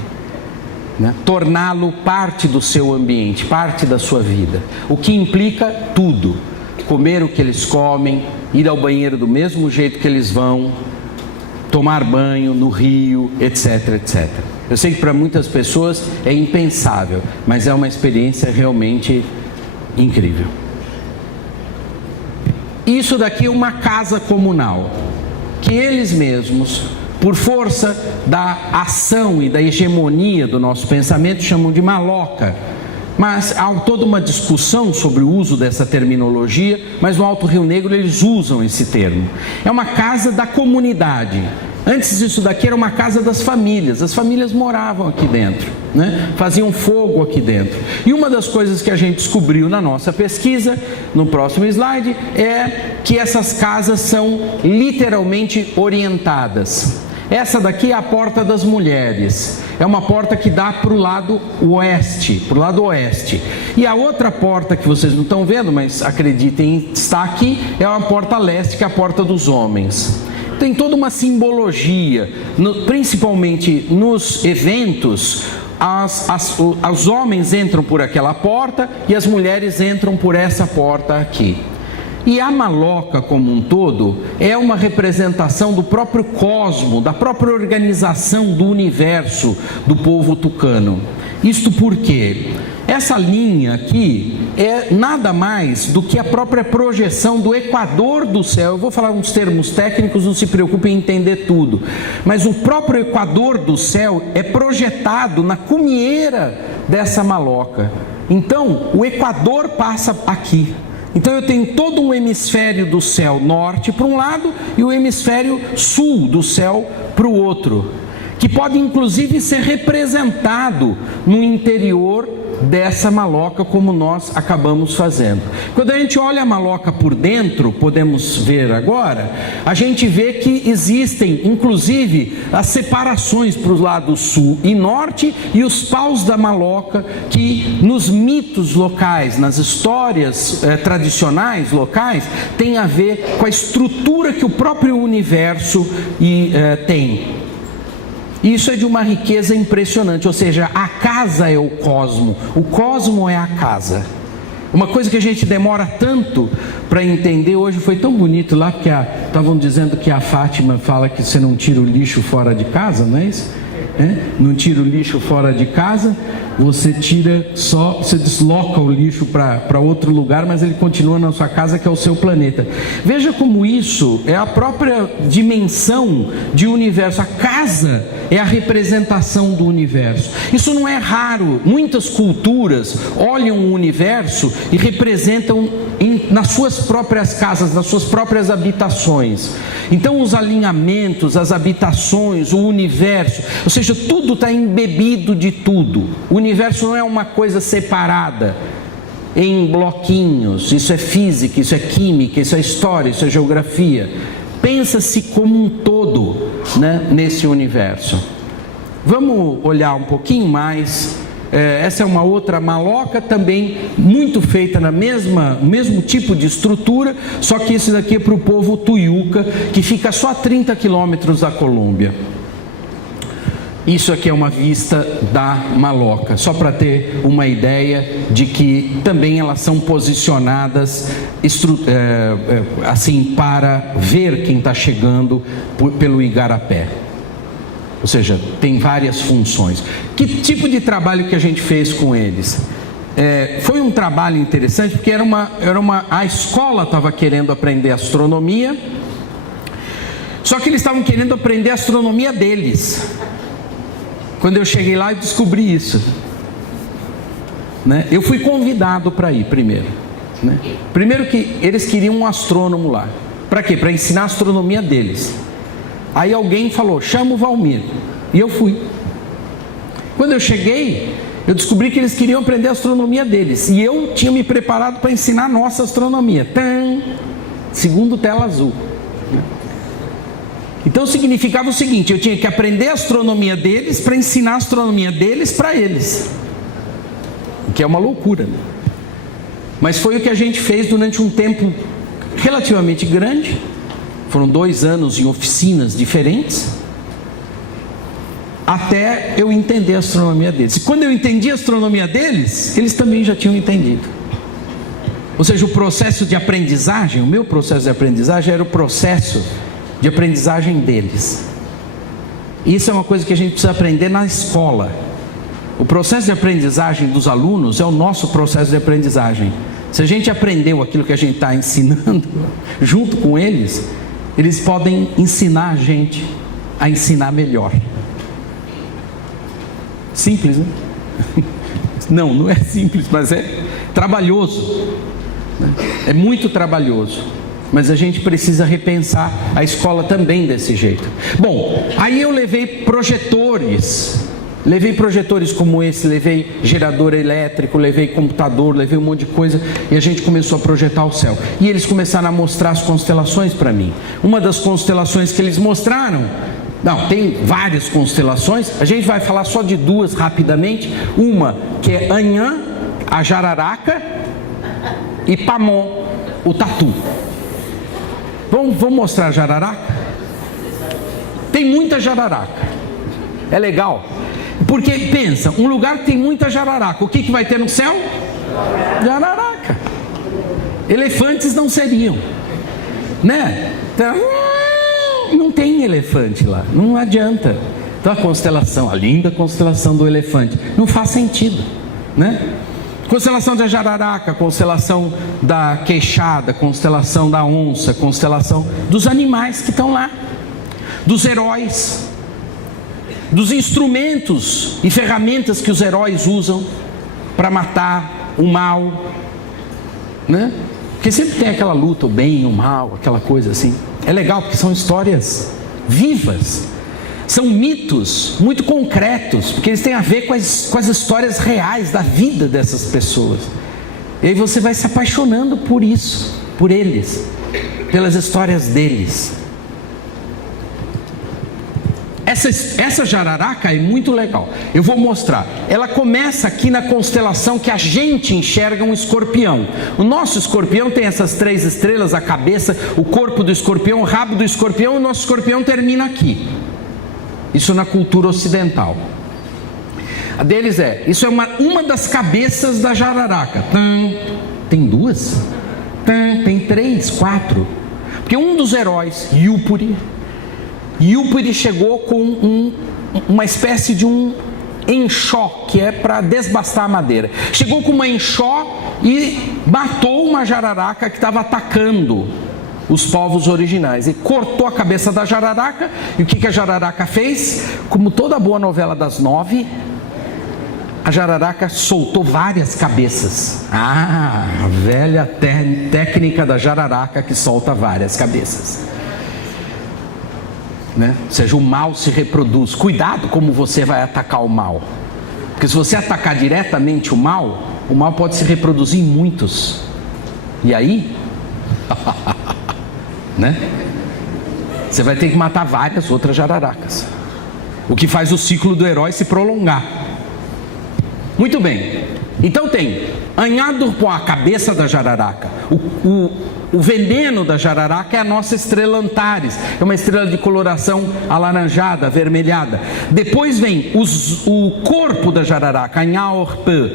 né? Torná-lo parte do seu ambiente, parte da sua vida. O que implica tudo. Comer o que eles comem, ir ao banheiro do mesmo jeito que eles vão, tomar banho no rio, etc, etc. Eu sei que para muitas pessoas é impensável, mas é uma experiência realmente incrível. Isso daqui é uma casa comunal, que eles mesmos, por força da ação e da hegemonia do nosso pensamento, chamam de maloca. Mas há toda uma discussão sobre o uso dessa terminologia, mas no Alto Rio Negro eles usam esse termo. É uma casa da comunidade. Antes disso daqui era uma casa das famílias. As famílias moravam aqui dentro, né? Faziam fogo aqui dentro. E uma das coisas que a gente descobriu na nossa pesquisa, no próximo slide, é que essas casas são literalmente orientadas. Essa daqui é a porta das mulheres. É uma porta que dá para o lado oeste. E a outra porta que vocês não estão vendo, mas acreditem, está aqui, é uma porta leste, que é a porta dos homens. Tem toda uma simbologia, principalmente nos eventos. Os homens entram por aquela porta e as mulheres entram por essa porta aqui. E a maloca como um todo é uma representação do próprio cosmo, da própria organização do universo do povo tucano. Isto porque essa linha aqui é nada mais do que a própria projeção do equador do céu. Eu vou falar uns termos técnicos, não se preocupem em entender tudo. Mas o próprio equador do céu é projetado na cumieira dessa maloca. Então, o equador passa aqui. Então eu tenho todo um hemisfério do céu norte para um lado e o hemisfério sul do céu para o outro, que pode inclusive ser representado no interior dessa maloca como nós acabamos fazendo. Quando a gente olha a maloca por dentro, podemos ver agora, a gente vê que existem inclusive as separações para os lados sul e norte e os paus da maloca que nos mitos locais, nas histórias tradicionais locais, tem a ver com a estrutura que o próprio universo tem. Isso é de uma riqueza impressionante, ou seja, a casa é o cosmo é a casa. Uma coisa que a gente demora tanto para entender, hoje foi tão bonito lá, porque estavam dizendo que a Fátima fala que você não tira o lixo fora de casa, não é isso? Não tira o lixo fora de casa, você desloca o lixo para outro lugar, mas ele continua na sua casa, que é o seu planeta. Veja como isso é a própria dimensão de universo. A casa é a representação do universo. Isso não é raro. Muitas culturas olham o universo e representam nas suas próprias casas, nas suas próprias habitações. Então os alinhamentos, as habitações, o universo, ou seja, tudo está embebido de tudo. O universo não é uma coisa separada em bloquinhos. Isso é física, isso é química, isso é história, isso é geografia. Pensa-se como um todo, né, nesse universo. Vamos olhar um pouquinho mais. Essa é uma outra maloca também muito feita no mesmo tipo de estrutura, só que esse daqui é para o povo Tuiuca, que fica só a 30 quilômetros da Colômbia. Isso aqui é uma vista da maloca, só para ter uma ideia de que também elas são posicionadas assim para ver quem está chegando pelo igarapé. Ou seja, tem várias funções. Que tipo de trabalho que a gente fez com eles? Foi um trabalho interessante, porque a escola estava querendo aprender astronomia, só que eles estavam querendo aprender a astronomia deles. Quando eu cheguei lá, eu descobri isso, né? Eu fui convidado para ir primeiro, né? Primeiro que eles queriam um astrônomo lá. Para quê? Para ensinar a astronomia deles. Aí alguém falou, chama o Valmir. E eu fui. Quando eu cheguei, eu descobri que eles queriam aprender a astronomia deles. E eu tinha me preparado para ensinar a nossa astronomia. Segundo tela azul. Então significava o seguinte, eu tinha que aprender a astronomia deles para ensinar a astronomia deles para eles. O que é uma loucura, né? Mas foi o que a gente fez durante um tempo relativamente grande. Foram 2 anos em oficinas diferentes, até eu entender a astronomia deles. E quando eu entendi a astronomia deles, eles também já tinham entendido. Ou seja, o processo de aprendizagem, o meu processo de aprendizagem era o processo de aprendizagem deles. Isso é uma coisa que a gente precisa aprender na escola. O processo de aprendizagem dos alunos é o nosso processo de aprendizagem. Se a gente aprendeu aquilo que a gente está ensinando junto com eles, eles podem ensinar a gente a ensinar melhor. Simples, né? Não é simples, mas é trabalhoso. É muito trabalhoso. Mas a gente precisa repensar a escola também desse jeito. Bom, aí eu levei projetores. Levei projetores como esse, levei gerador elétrico, levei computador, levei um monte de coisa e a gente começou a projetar o céu. E eles começaram a mostrar as constelações para mim. Uma das constelações que eles mostraram, tem várias constelações, a gente vai falar só de 2 rapidamente. Uma que é Anhã, a Jararaca, e Pamon, o Tatu. Vamos mostrar a Jararaca? Tem muita jararaca. É legal. Porque, pensa, um lugar que tem muita jararaca, o que vai ter no céu? Jararaca. Elefantes não seriam, né? Então, não tem elefante lá, não adianta. Então a constelação, a linda constelação do elefante, não faz sentido, né? Constelação da jararaca, constelação da queixada, constelação da onça, constelação dos animais que estão lá, dos heróis, dos instrumentos e ferramentas que os heróis usam para matar o mal, né? Porque sempre tem aquela luta, o bem e o mal, aquela coisa assim. É legal porque são histórias vivas. São mitos muito concretos, porque eles têm a ver com as histórias reais da vida dessas pessoas. E aí você vai se apaixonando por isso, por eles, pelas histórias deles. Essa jararaca é muito legal. Eu vou mostrar. Ela começa aqui na constelação que a gente enxerga um escorpião. O nosso escorpião tem essas 3 estrelas, a cabeça, o corpo do escorpião, o rabo do escorpião. O nosso escorpião termina aqui. Isso na cultura ocidental. A deles isso é uma das cabeças da jararaca. Tem 2? Tem 3, 4. Porque um dos heróis, Yupuri chegou com uma espécie de um enxó, que é para desbastar a madeira. Chegou com uma enxó e matou uma jararaca que estava atacando os povos originais. E cortou a cabeça da jararaca. E o que a jararaca fez? Como toda boa novela das 9, a jararaca soltou várias cabeças. A velha técnica da jararaca que solta várias cabeças. Né? Ou seja, o mal se reproduz. Cuidado como você vai atacar o mal, porque se você atacar diretamente o mal pode se reproduzir em muitos. E aí né? Você vai ter que matar várias outras jararacas, o que faz o ciclo do herói se prolongar. Muito bem. Então tem Anhadurpoá, a cabeça da jararaca. O veneno da jararaca é a nossa estrela Antares, é uma estrela de coloração alaranjada, avermelhada. Depois vem o corpo da jararaca, Anhaorpã,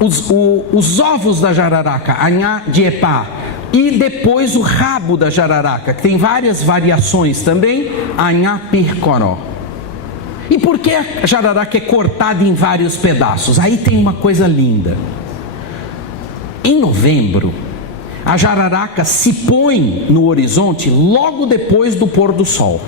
os ovos da jararaca, Anhadiepá, e depois o rabo da jararaca, que tem várias variações também, Anhapircoró. E por que a jararaca é cortada em vários pedaços? Aí tem uma coisa linda. Em novembro, a jararaca se põe no horizonte logo depois do pôr do sol.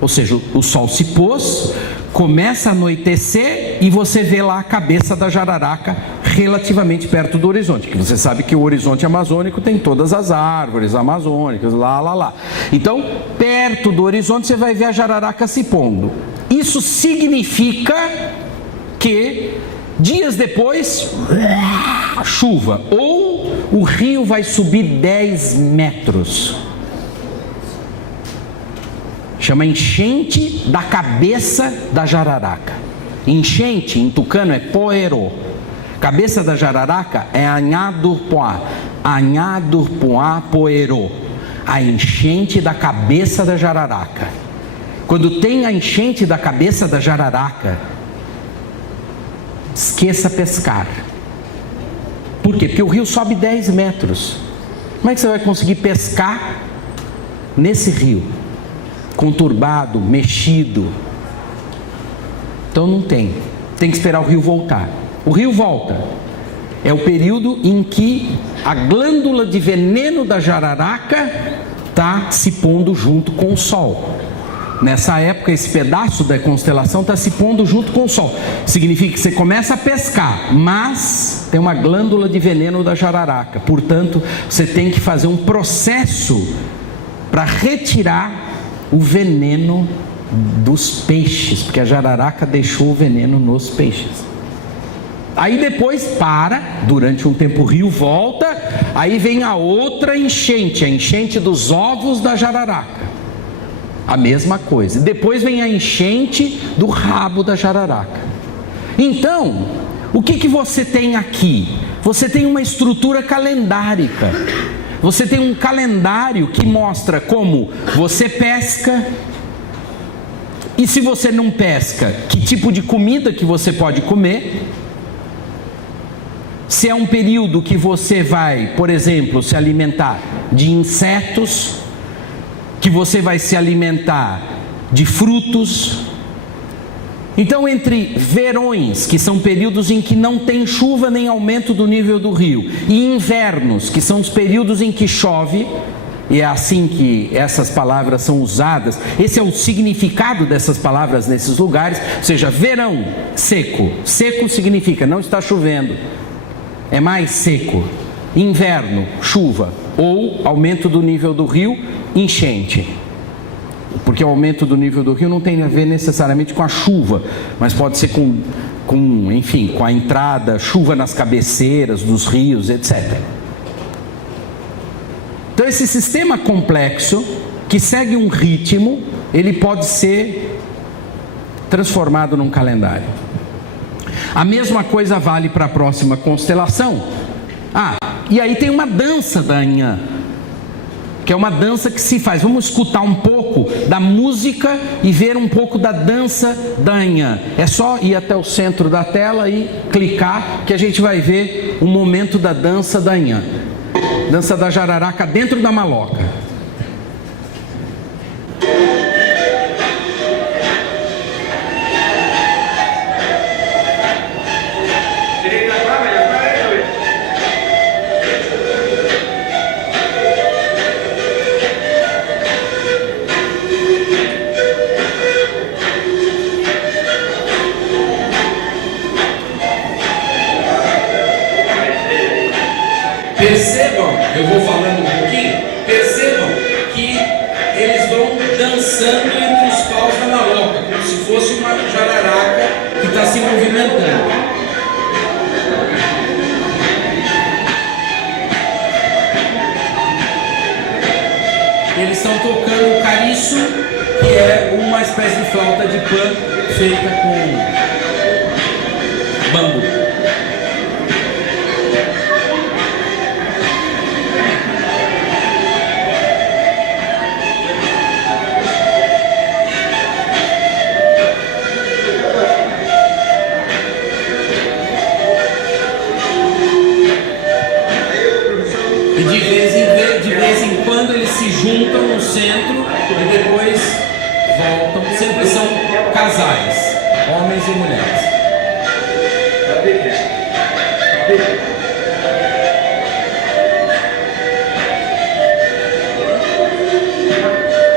Ou seja, o sol se pôs, começa a anoitecer e você vê lá a cabeça da jararaca relativamente perto do horizonte. Que você sabe que o horizonte amazônico tem todas as árvores amazônicas, lá. Então, perto do horizonte você vai ver a jararaca se pondo. Isso significa que dias depois, chuva, ou o rio vai subir 10 metros. Chama enchente da cabeça da jararaca. Enchente em tucano é poerô. Cabeça da jararaca é Anhadurpoá. Anhadurpoá poerô. A enchente da cabeça da jararaca. Quando tem a enchente da cabeça da jararaca, esqueça pescar. Por quê? Porque o rio sobe 10 metros. Como é que você vai conseguir pescar nesse rio? Conturbado, mexido. Então não tem. Tem que esperar o rio voltar. O rio volta. É o período em que a glândula de veneno da jararaca está se pondo junto com o sol. Nessa época, esse pedaço da constelação está se pondo junto com o sol. Significa que você começa a pescar, mas tem uma glândula de veneno da jararaca. Portanto, você tem que fazer um processo para retirar o veneno dos peixes, porque a jararaca deixou o veneno nos peixes. Aí depois para, durante um tempo o rio volta, aí vem a outra enchente, a enchente dos ovos da jararaca. A mesma coisa. Depois vem a enchente do rabo da jararaca. Então, o que você tem aqui? Você tem uma estrutura calendárica. Você tem um calendário que mostra como você pesca. E se você não pesca, que tipo de comida que você pode comer? Se é um período que você vai, por exemplo, se alimentar de insetos, que você vai se alimentar de frutos. Então, entre verões, que são períodos em que não tem chuva nem aumento do nível do rio, e invernos, que são os períodos em que chove, e é assim que essas palavras são usadas, esse é o significado dessas palavras nesses lugares. Ou seja, verão, seco. Seco significa não está chovendo, é mais seco. Inverno, chuva, ou aumento do nível do rio, enchente. porque o aumento do nível do rio não tem a ver necessariamente com a chuva, mas pode ser enfim, com a entrada, chuva nas cabeceiras dos rios, etc. Então esse sistema complexo, que segue um ritmo, ele pode ser transformado num calendário. A mesma coisa vale para a próxima constelação. E aí tem uma dança da Anhã, que é uma dança que se faz. Vamos escutar um pouco da música e ver um pouco da dança da Anhã. É só ir até o centro da tela e clicar que a gente vai ver o momento da dança da Anhã. Dança da jararaca dentro da maloca. Percebam, eu vou falando um pouquinho, percebam que eles vão dançando entre os paus da maloca, como se fosse uma jararaca que está se movimentando. Eles estão tocando o cariço, que é uma espécie de flauta de pã feita com bambu. Juntam no centro e depois voltam. Sempre são casais, homens e mulheres.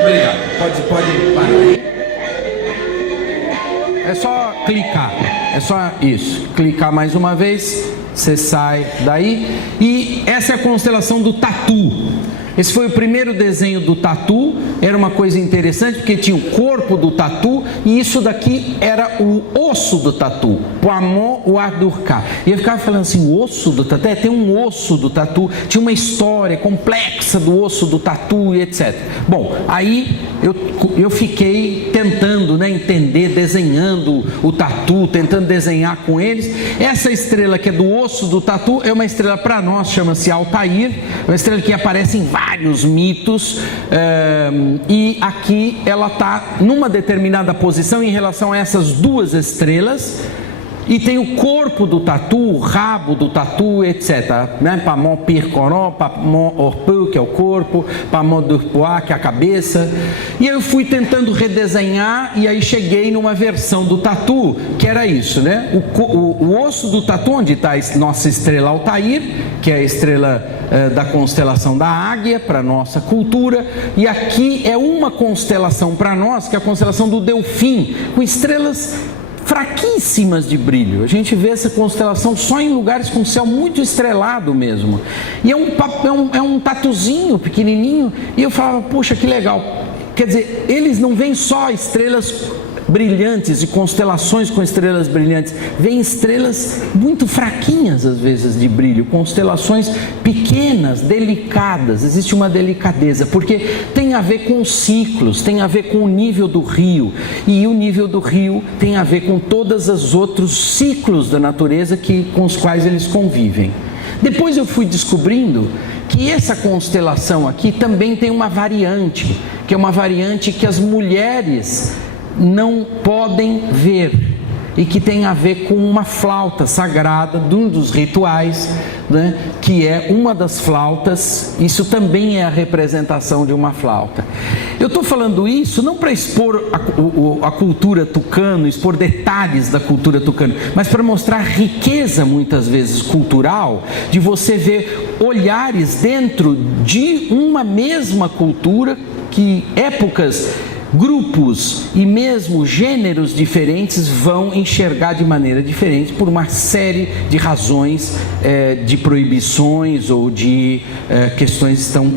Obrigado. Pode parar aí. É só clicar. É só isso. Clicar mais uma vez. Você sai daí. E essa é a constelação do Tatu. Esse foi o primeiro desenho do tatu. Era uma coisa interessante porque tinha o corpo do tatu e isso daqui era o osso do tatu, Poamon Wadurka. E eu ficava falando assim, o osso do tatu? Tem um osso do tatu, tinha uma história complexa do osso do tatu e etc. Bom, aí eu fiquei tentando entender, desenhando o tatu, tentando desenhar com eles. Essa estrela que é do osso do tatu é uma estrela para nós, chama-se Altair, uma estrela que aparece em vários mitos, e aqui ela está numa determinada posição em relação a essas duas estrelas, e tem o corpo do tatu, o rabo do tatu, etc. Pamon Pircoró, Pamon Orpu, que é o corpo, Pamon Durpoá, que é a cabeça. E eu fui tentando redesenhar e aí cheguei numa versão do tatu, que era isso, o osso do tatu, onde está a nossa estrela Altair, que é a estrela da constelação da Águia, para a nossa cultura. E aqui é uma constelação para nós, que é a constelação do Delfim, com estrelas fraquíssimas de brilho. A gente vê essa constelação só em lugares com céu muito estrelado mesmo. E é um tatuzinho pequenininho. E eu falava, poxa, que legal. Quer dizer, eles não veem só estrelas brilhantes e constelações com estrelas brilhantes, vêm estrelas muito fraquinhas às vezes de brilho, constelações pequenas, delicadas. Existe uma delicadeza, porque tem a ver com os ciclos, tem a ver com o nível do rio, e o nível do rio tem a ver com todos os outros ciclos da natureza com os quais eles convivem. Depois eu fui descobrindo que essa constelação aqui também tem uma variante, que é uma variante que as mulheres não podem ver, e que tem a ver com uma flauta sagrada de um dos rituais, que é uma das flautas. Isso também é a representação de uma flauta. Eu estou falando isso não para expor a cultura tucano, expor detalhes da cultura tucana, mas para mostrar a riqueza, muitas vezes cultural, de você ver olhares dentro de uma mesma cultura, que épocas grupos e mesmo gêneros diferentes vão enxergar de maneira diferente por uma série de razões, de proibições ou de questões tão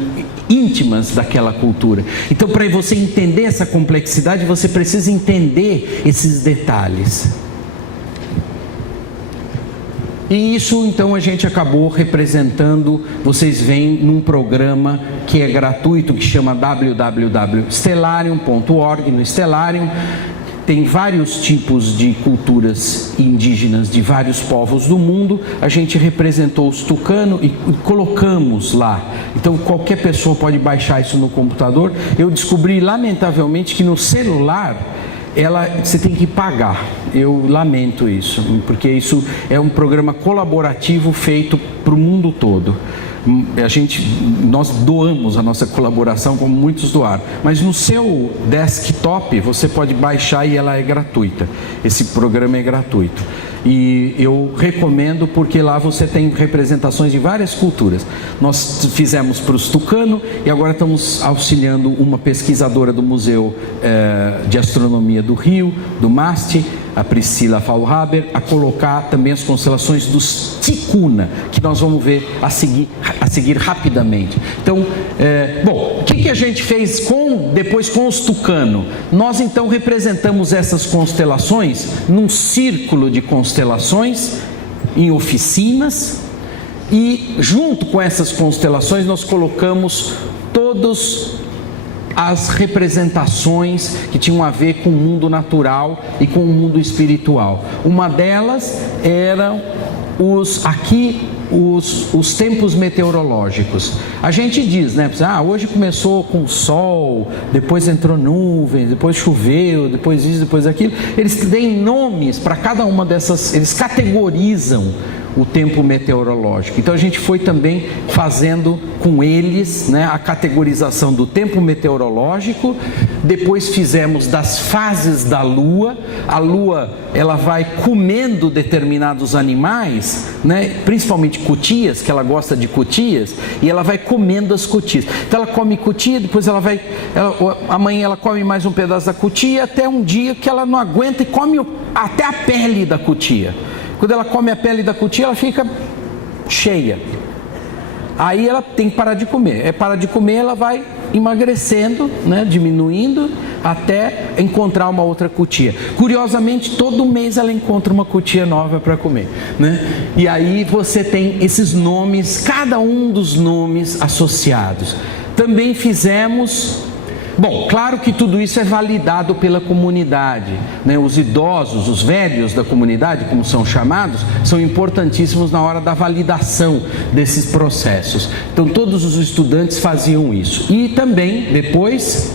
íntimas daquela cultura. Então, para você entender essa complexidade, você precisa entender esses detalhes. E isso, então, a gente acabou representando, vocês veem, num programa que é gratuito, que chama www.stellarium.org. No Stellarium tem vários tipos de culturas indígenas de vários povos do mundo. A gente representou os tucano e colocamos lá. Então, qualquer pessoa pode baixar isso no computador. Eu descobri, lamentavelmente, que no celular você tem que pagar. Eu lamento isso, porque isso é um programa colaborativo feito para o mundo todo. Nós doamos a nossa colaboração, como muitos doaram, mas no seu desktop você pode baixar e ela é gratuita. Esse programa é gratuito e eu recomendo, porque lá você tem representações de várias culturas. Nós fizemos para os tucano e agora estamos auxiliando uma pesquisadora do Museu de Astronomia do Rio, do MAST, a Priscila Faulhaber, a colocar também as constelações dos Ticuna, que nós vamos ver a seguir rapidamente. Então, o que a gente fez depois com os tucano? Nós então representamos essas constelações num círculo de constelações, em oficinas, e junto com essas constelações nós colocamos todos as representações que tinham a ver com o mundo natural e com o mundo espiritual. Uma delas eram os tempos meteorológicos. A gente diz, né? Hoje começou com sol, depois entrou nuvens, depois choveu, depois isso, depois aquilo. Eles têm nomes para cada uma dessas, eles categorizam o tempo meteorológico. Então a gente foi também fazendo com eles, né, a categorização do tempo meteorológico. Depois fizemos das fases da lua. A lua, ela vai comendo determinados animais, né, principalmente cutias, que ela gosta de cutias, e ela vai comendo as cutias. Então ela come cutia, depois amanhã ela come mais um pedaço da cutia, até um dia que ela não aguenta e come até a pele da cutia. Quando ela come a pele da cutia, ela fica cheia. Aí ela tem que parar de comer. Parar de comer, ela vai emagrecendo, né, diminuindo, até encontrar uma outra cutia. Curiosamente, todo mês ela encontra uma cutia nova para comer, né? E aí você tem esses nomes, cada um dos nomes associados. Também fizemos... claro que tudo isso é validado pela comunidade, né? Os idosos, os velhos da comunidade, como são chamados, são importantíssimos na hora da validação desses processos. Então todos os estudantes faziam isso. E também depois,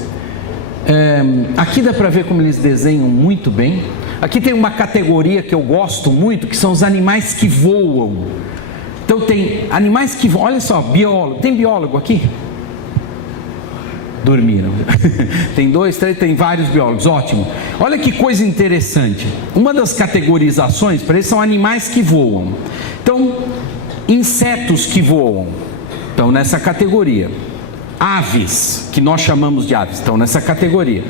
aqui dá para ver como eles desenham muito bem. Aqui tem uma categoria que eu gosto muito, que são os animais que voam. Então tem animais que voam, olha só, biólogo, tem biólogo aqui? Dormiram. Tem 2, 3, tem vários biólogos, ótimo. Olha que coisa interessante. Uma das categorizações para eles são animais que voam. Então, insetos que voam estão nessa categoria. Aves, que nós chamamos de aves, estão nessa categoria.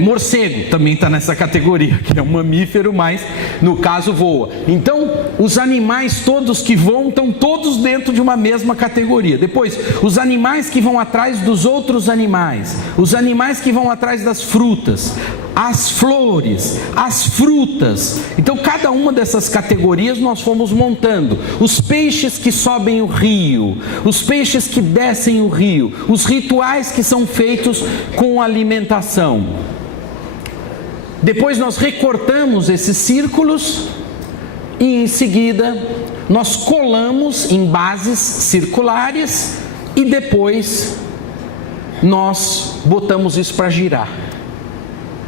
Morcego também está nessa categoria, que é um mamífero, mas no caso voa. Então, os animais todos que voam estão todos dentro de uma mesma categoria. Depois, os animais que vão atrás dos outros animais, os animais que vão atrás das frutas, as flores, as frutas. Então, cada uma dessas categorias nós fomos montando. Os peixes que sobem o rio, os peixes que descem o rio, os rituais que são feitos com alimentação. Depois nós recortamos esses círculos e em seguida nós colamos em bases circulares e depois nós botamos isso para girar.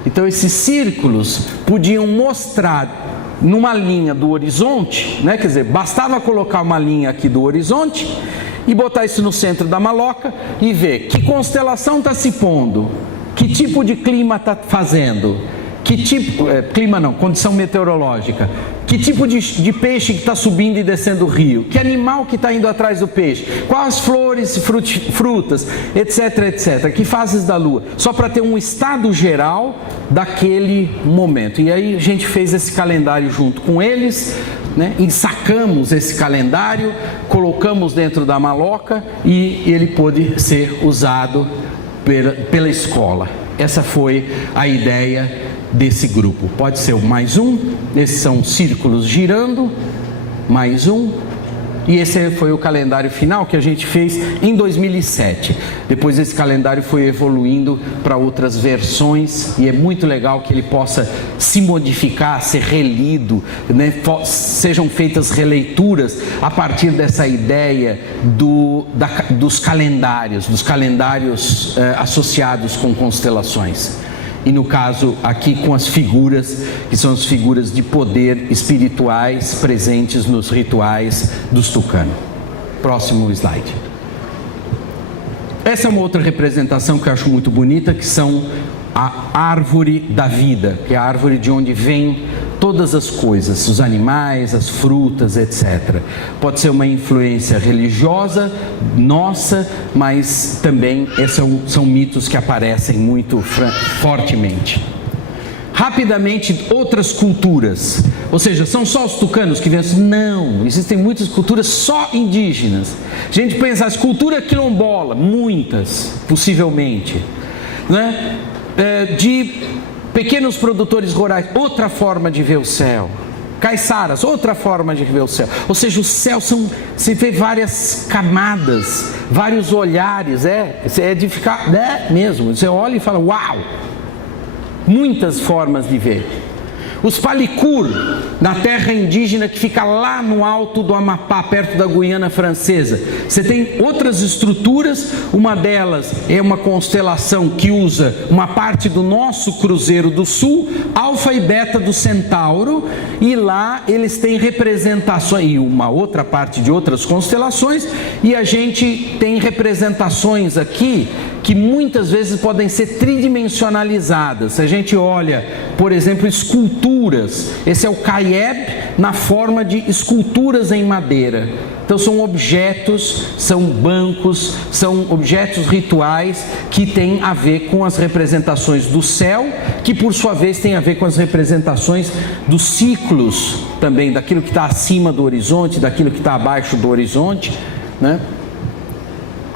Então esses círculos podiam mostrar numa linha do horizonte, né? Quer dizer, bastava colocar uma linha aqui do horizonte e botar isso no centro da maloca e ver que constelação está se pondo, que tipo de clima está fazendo, Que tipo, clima não, condição meteorológica. Que tipo de peixe que está subindo e descendo o rio? Que animal que está indo atrás do peixe? Quais flores, frutas, etc, etc. Que fases da lua? Só para ter um estado geral daquele momento. E aí a gente fez esse calendário junto com eles, né? Ensacamos esse calendário, colocamos dentro da maloca e ele pôde ser usado pela escola. Essa foi a ideia desse grupo. Pode ser mais um, esses são círculos girando, mais um, e esse foi o calendário final que a gente fez em 2007. Depois esse calendário foi evoluindo para outras versões e é muito legal que ele possa se modificar, ser relido, né? Sejam feitas releituras a partir dessa ideia dos calendários associados com constelações. E no caso aqui com as figuras, que são as figuras de poder espirituais presentes nos rituais dos Tucano. Próximo slide. Essa é uma outra representação que eu acho muito bonita, que são a árvore da vida, que é a árvore de onde vem todas as coisas, os animais, as frutas, etc. Pode ser uma influência religiosa nossa, mas também esses são mitos que aparecem muito fortemente. Rapidamente, outras culturas, ou seja, são só os tucanos que vêm assim? Não, existem muitas culturas só indígenas. A gente pensa, as culturas quilombola, muitas, possivelmente, né? De pequenos produtores rurais, outra forma de ver o céu. Caiçaras, outra forma de ver o céu. Ou seja, o céu você vê várias camadas, vários olhares, é de ficar, mesmo, você olha e fala, uau! Muitas formas de ver. Os Palicur, na terra indígena que fica lá no alto do Amapá, perto da Guiana Francesa. Você tem outras estruturas, uma delas é uma constelação que usa uma parte do nosso Cruzeiro do Sul, Alfa e Beta do Centauro, e lá eles têm representações, e uma outra parte de outras constelações, e a gente tem representações aqui que muitas vezes podem ser tridimensionalizadas. Se a gente olha, por exemplo, esculturas, esse é o Caieb na forma de esculturas em madeira. Então são objetos, são bancos, são objetos rituais que têm a ver com as representações do céu, que por sua vez tem a ver com as representações dos ciclos também, daquilo que está acima do horizonte, daquilo que está abaixo do horizonte, né?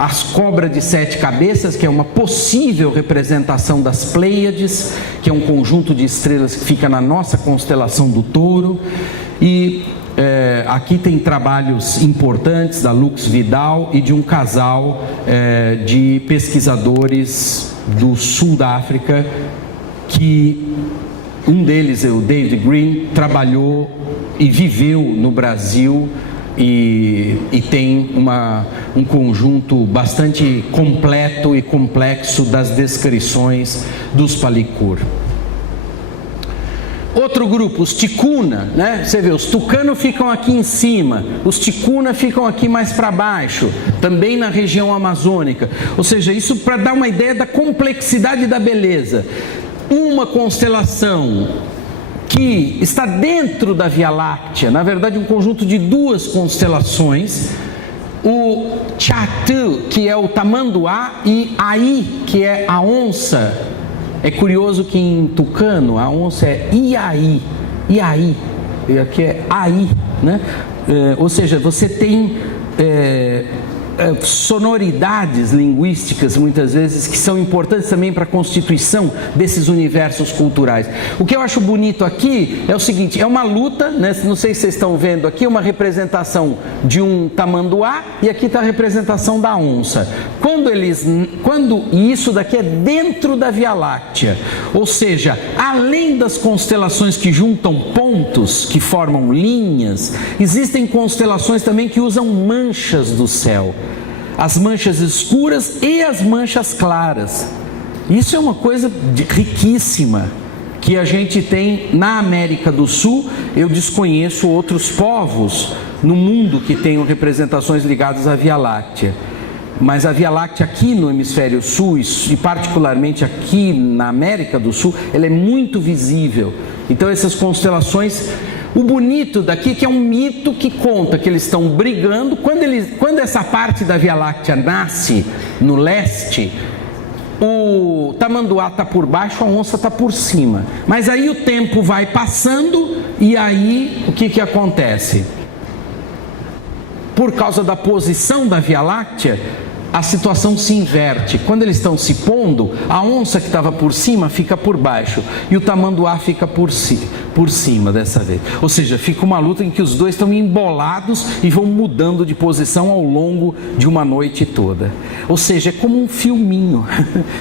As cobras de 7 cabeças, que é uma possível representação das Pleiades, que é um conjunto de estrelas que fica na nossa constelação do Touro. E aqui tem trabalhos importantes da Lux Vidal e de um casal de pesquisadores do sul da África, que um deles, o David Green, trabalhou e viveu no Brasil e tem um conjunto bastante completo e complexo das descrições dos Palicur. Outro grupo, os Ticuna, né? Você vê, os Tucano ficam aqui em cima, os Ticuna ficam aqui mais para baixo, também na região amazônica. Ou seja, isso para dar uma ideia da complexidade da beleza. Uma constelação que está dentro da Via Láctea, na verdade um conjunto de duas constelações, o Chatu, que é o tamanduá, e Ai, que é a onça. É curioso que em tucano a onça é Iai, Iai, e aqui é Ai, né? Ou seja, você tem sonoridades linguísticas muitas vezes que são importantes também para a constituição desses universos culturais. O que eu acho bonito aqui é o seguinte, é uma luta, né? Não sei se vocês estão vendo aqui, uma representação de um tamanduá e aqui está a representação da onça. E isso daqui é dentro da Via Láctea, ou seja, além das constelações que juntam pontos, que formam linhas, existem constelações também que usam manchas do céu. As manchas escuras e as manchas claras. Isso é uma coisa riquíssima que a gente tem na América do Sul. Eu desconheço outros povos no mundo que tenham representações ligadas à Via Láctea. mas a Via Láctea aqui no hemisfério sul, e particularmente aqui na América do Sul, ela é muito visível. Então essas constelações, o bonito daqui é que é um mito que conta que eles estão brigando. Quando essa parte da Via Láctea nasce no leste, o tamanduá está por baixo, a onça está por cima. Mas aí o tempo vai passando e aí o que acontece? Por causa da posição da Via Láctea, a situação se inverte. Quando eles estão se pondo, a onça que estava por cima fica por baixo e o tamanduá fica por cima dessa vez. Ou seja, fica uma luta em que os dois estão embolados e vão mudando de posição ao longo de uma noite toda. Ou seja, é como um filminho,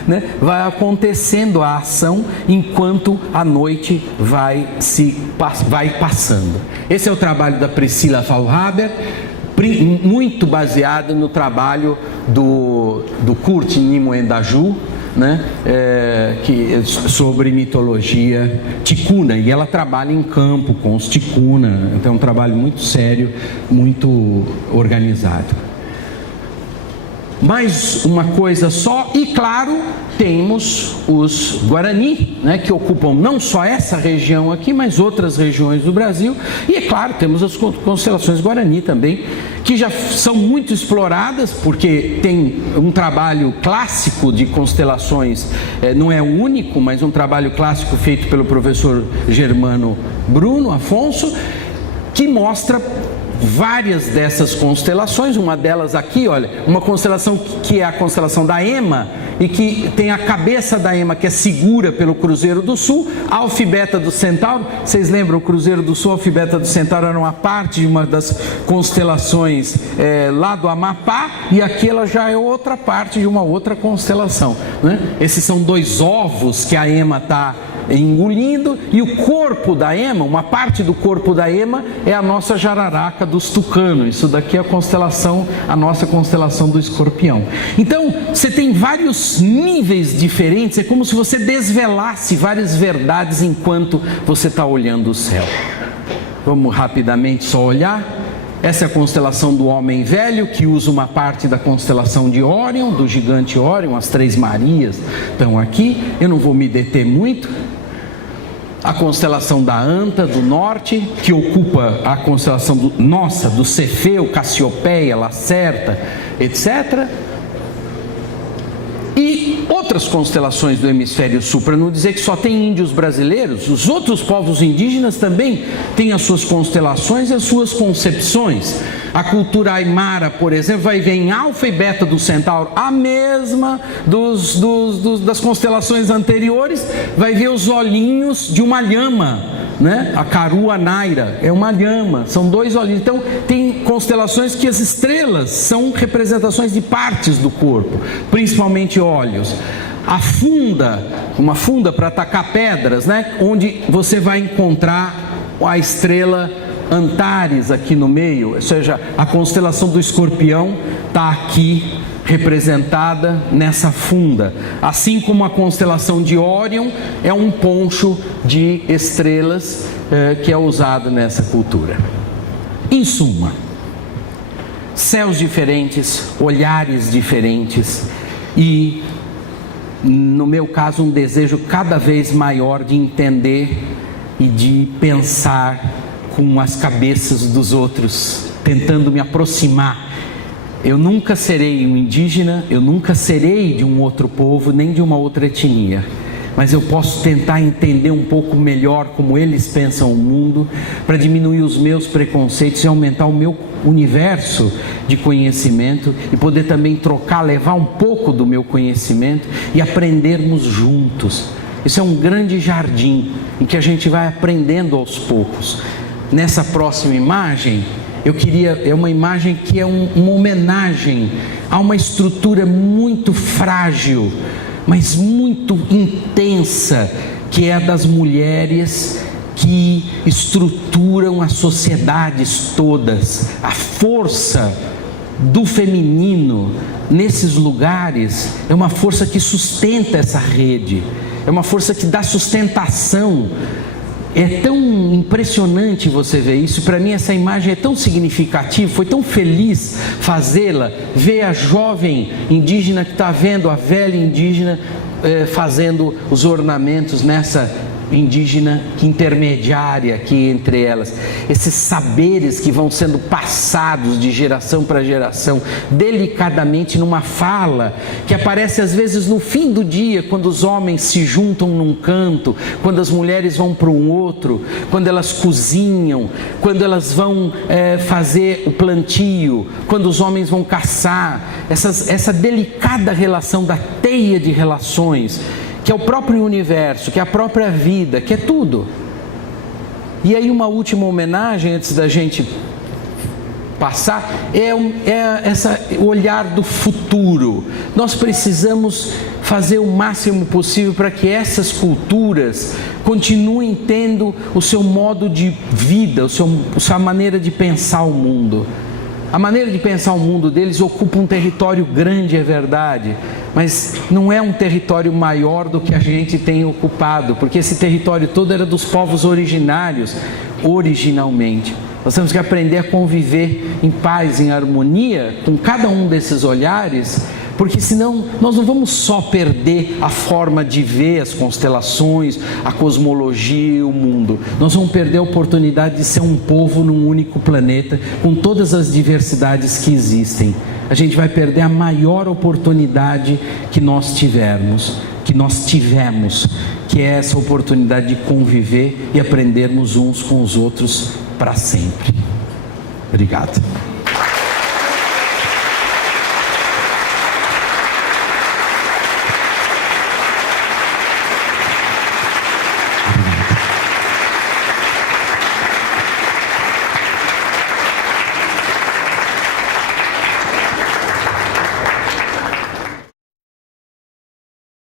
né? Vai acontecendo a ação enquanto a noite vai passando. Esse é o trabalho da Priscila Faulhaber, muito baseado no trabalho do Kurt Nimmo-Endaju, né? Sobre mitologia ticuna, e ela trabalha em campo com os ticuna, então é um trabalho muito sério, muito organizado. Mais uma coisa só, e claro, temos os Guarani, né, que ocupam não só essa região aqui, mas outras regiões do Brasil. E é claro, temos as constelações Guarani também, que já são muito exploradas, porque tem um trabalho clássico de constelações, não é o único, mas um trabalho clássico feito pelo professor Germano Bruno Afonso, que mostra várias dessas constelações. Uma delas aqui, olha, uma constelação que é a constelação da Ema, e que tem a cabeça da Ema que é segura pelo Cruzeiro do Sul, a Alfa e Beta do Centauro. Vocês lembram, o Cruzeiro do Sul, a Alfa e Beta do Centauro era uma parte de uma das constelações lá do Amapá, e aqui ela já é outra parte de uma outra constelação, né? Esses são dois ovos que a Ema está engolindo, e o corpo da Ema, uma parte do corpo da Ema é a nossa jararaca dos tucanos. Isso daqui é a nossa constelação do Escorpião. Então você tem vários níveis diferentes, é como se você desvelasse várias verdades enquanto você está olhando o céu. Vamos rapidamente só olhar. Essa é a constelação do Homem Velho, que usa uma parte da constelação de Órion, do gigante Órion. As Três Marias estão aqui, eu não vou me deter muito. A constelação da Anta, do norte, que ocupa a constelação do Cefeu, Cassiopeia, Lacerta, etc. E outras constelações do hemisfério sul, para não dizer que só tem índios brasileiros, os outros povos indígenas também têm as suas constelações e as suas concepções. A cultura aimara, por exemplo, vai ver em Alfa e Beta do Centauro, a mesma das constelações anteriores, vai ver os olhinhos de uma lhama, né? A Karua Naira é uma lhama, são dois olhinhos. Então tem constelações que as estrelas são representações de partes do corpo, principalmente olhos. A funda, uma funda para atacar pedras, né? Onde você vai encontrar a estrela Antares aqui no meio, ou seja, a constelação do Escorpião está aqui representada nessa funda, assim como a constelação de Órion é um poncho de estrelas que é usado nessa cultura. Em suma, céus diferentes, olhares diferentes e, no meu caso, um desejo cada vez maior de entender e de pensar com as cabeças dos outros, tentando me aproximar. Eu nunca serei um indígena, eu nunca serei de um outro povo, nem de uma outra etnia, mas eu posso tentar entender um pouco melhor como eles pensam o mundo, para diminuir os meus preconceitos e aumentar o meu universo de conhecimento, e poder também trocar, levar um pouco do meu conhecimento e aprendermos juntos. Isso é um grande jardim em que a gente vai aprendendo aos poucos. Nessa próxima imagem, é uma imagem que é uma homenagem a uma estrutura muito frágil, mas muito intensa, que é a das mulheres que estruturam as sociedades todas. A força do feminino nesses lugares é uma força que sustenta essa rede, é uma força que dá sustentação. É tão impressionante você ver isso. Para mim essa imagem é tão significativa, foi tão feliz fazê-la, ver a jovem indígena que está vendo a velha indígena fazendo os ornamentos nessa indígena intermediária aqui entre elas, esses saberes que vão sendo passados de geração para geração, delicadamente numa fala que aparece às vezes no fim do dia, quando os homens se juntam num canto, quando as mulheres vão para um outro, quando elas cozinham, quando elas vão fazer o plantio, quando os homens vão caçar, essa delicada relação da teia de relações, que é o próprio universo, que é a própria vida, que é tudo. E aí uma última homenagem, antes da gente passar, é o olhar do futuro. Nós precisamos fazer o máximo possível para que essas culturas continuem tendo o seu modo de vida, a sua maneira de pensar o mundo. A maneira de pensar o mundo deles ocupa um território grande, é verdade, mas não é um território maior do que a gente tem ocupado, porque esse território todo era dos povos originários, originalmente. Nós temos que aprender a conviver em paz, em harmonia, com cada um desses olhares, porque senão nós não vamos só perder a forma de ver as constelações, a cosmologia e o mundo. Nós vamos perder a oportunidade de ser um povo num único planeta, com todas as diversidades que existem. A gente vai perder a maior oportunidade que nós tivemos, que é essa oportunidade de conviver e aprendermos uns com os outros para sempre. Obrigado.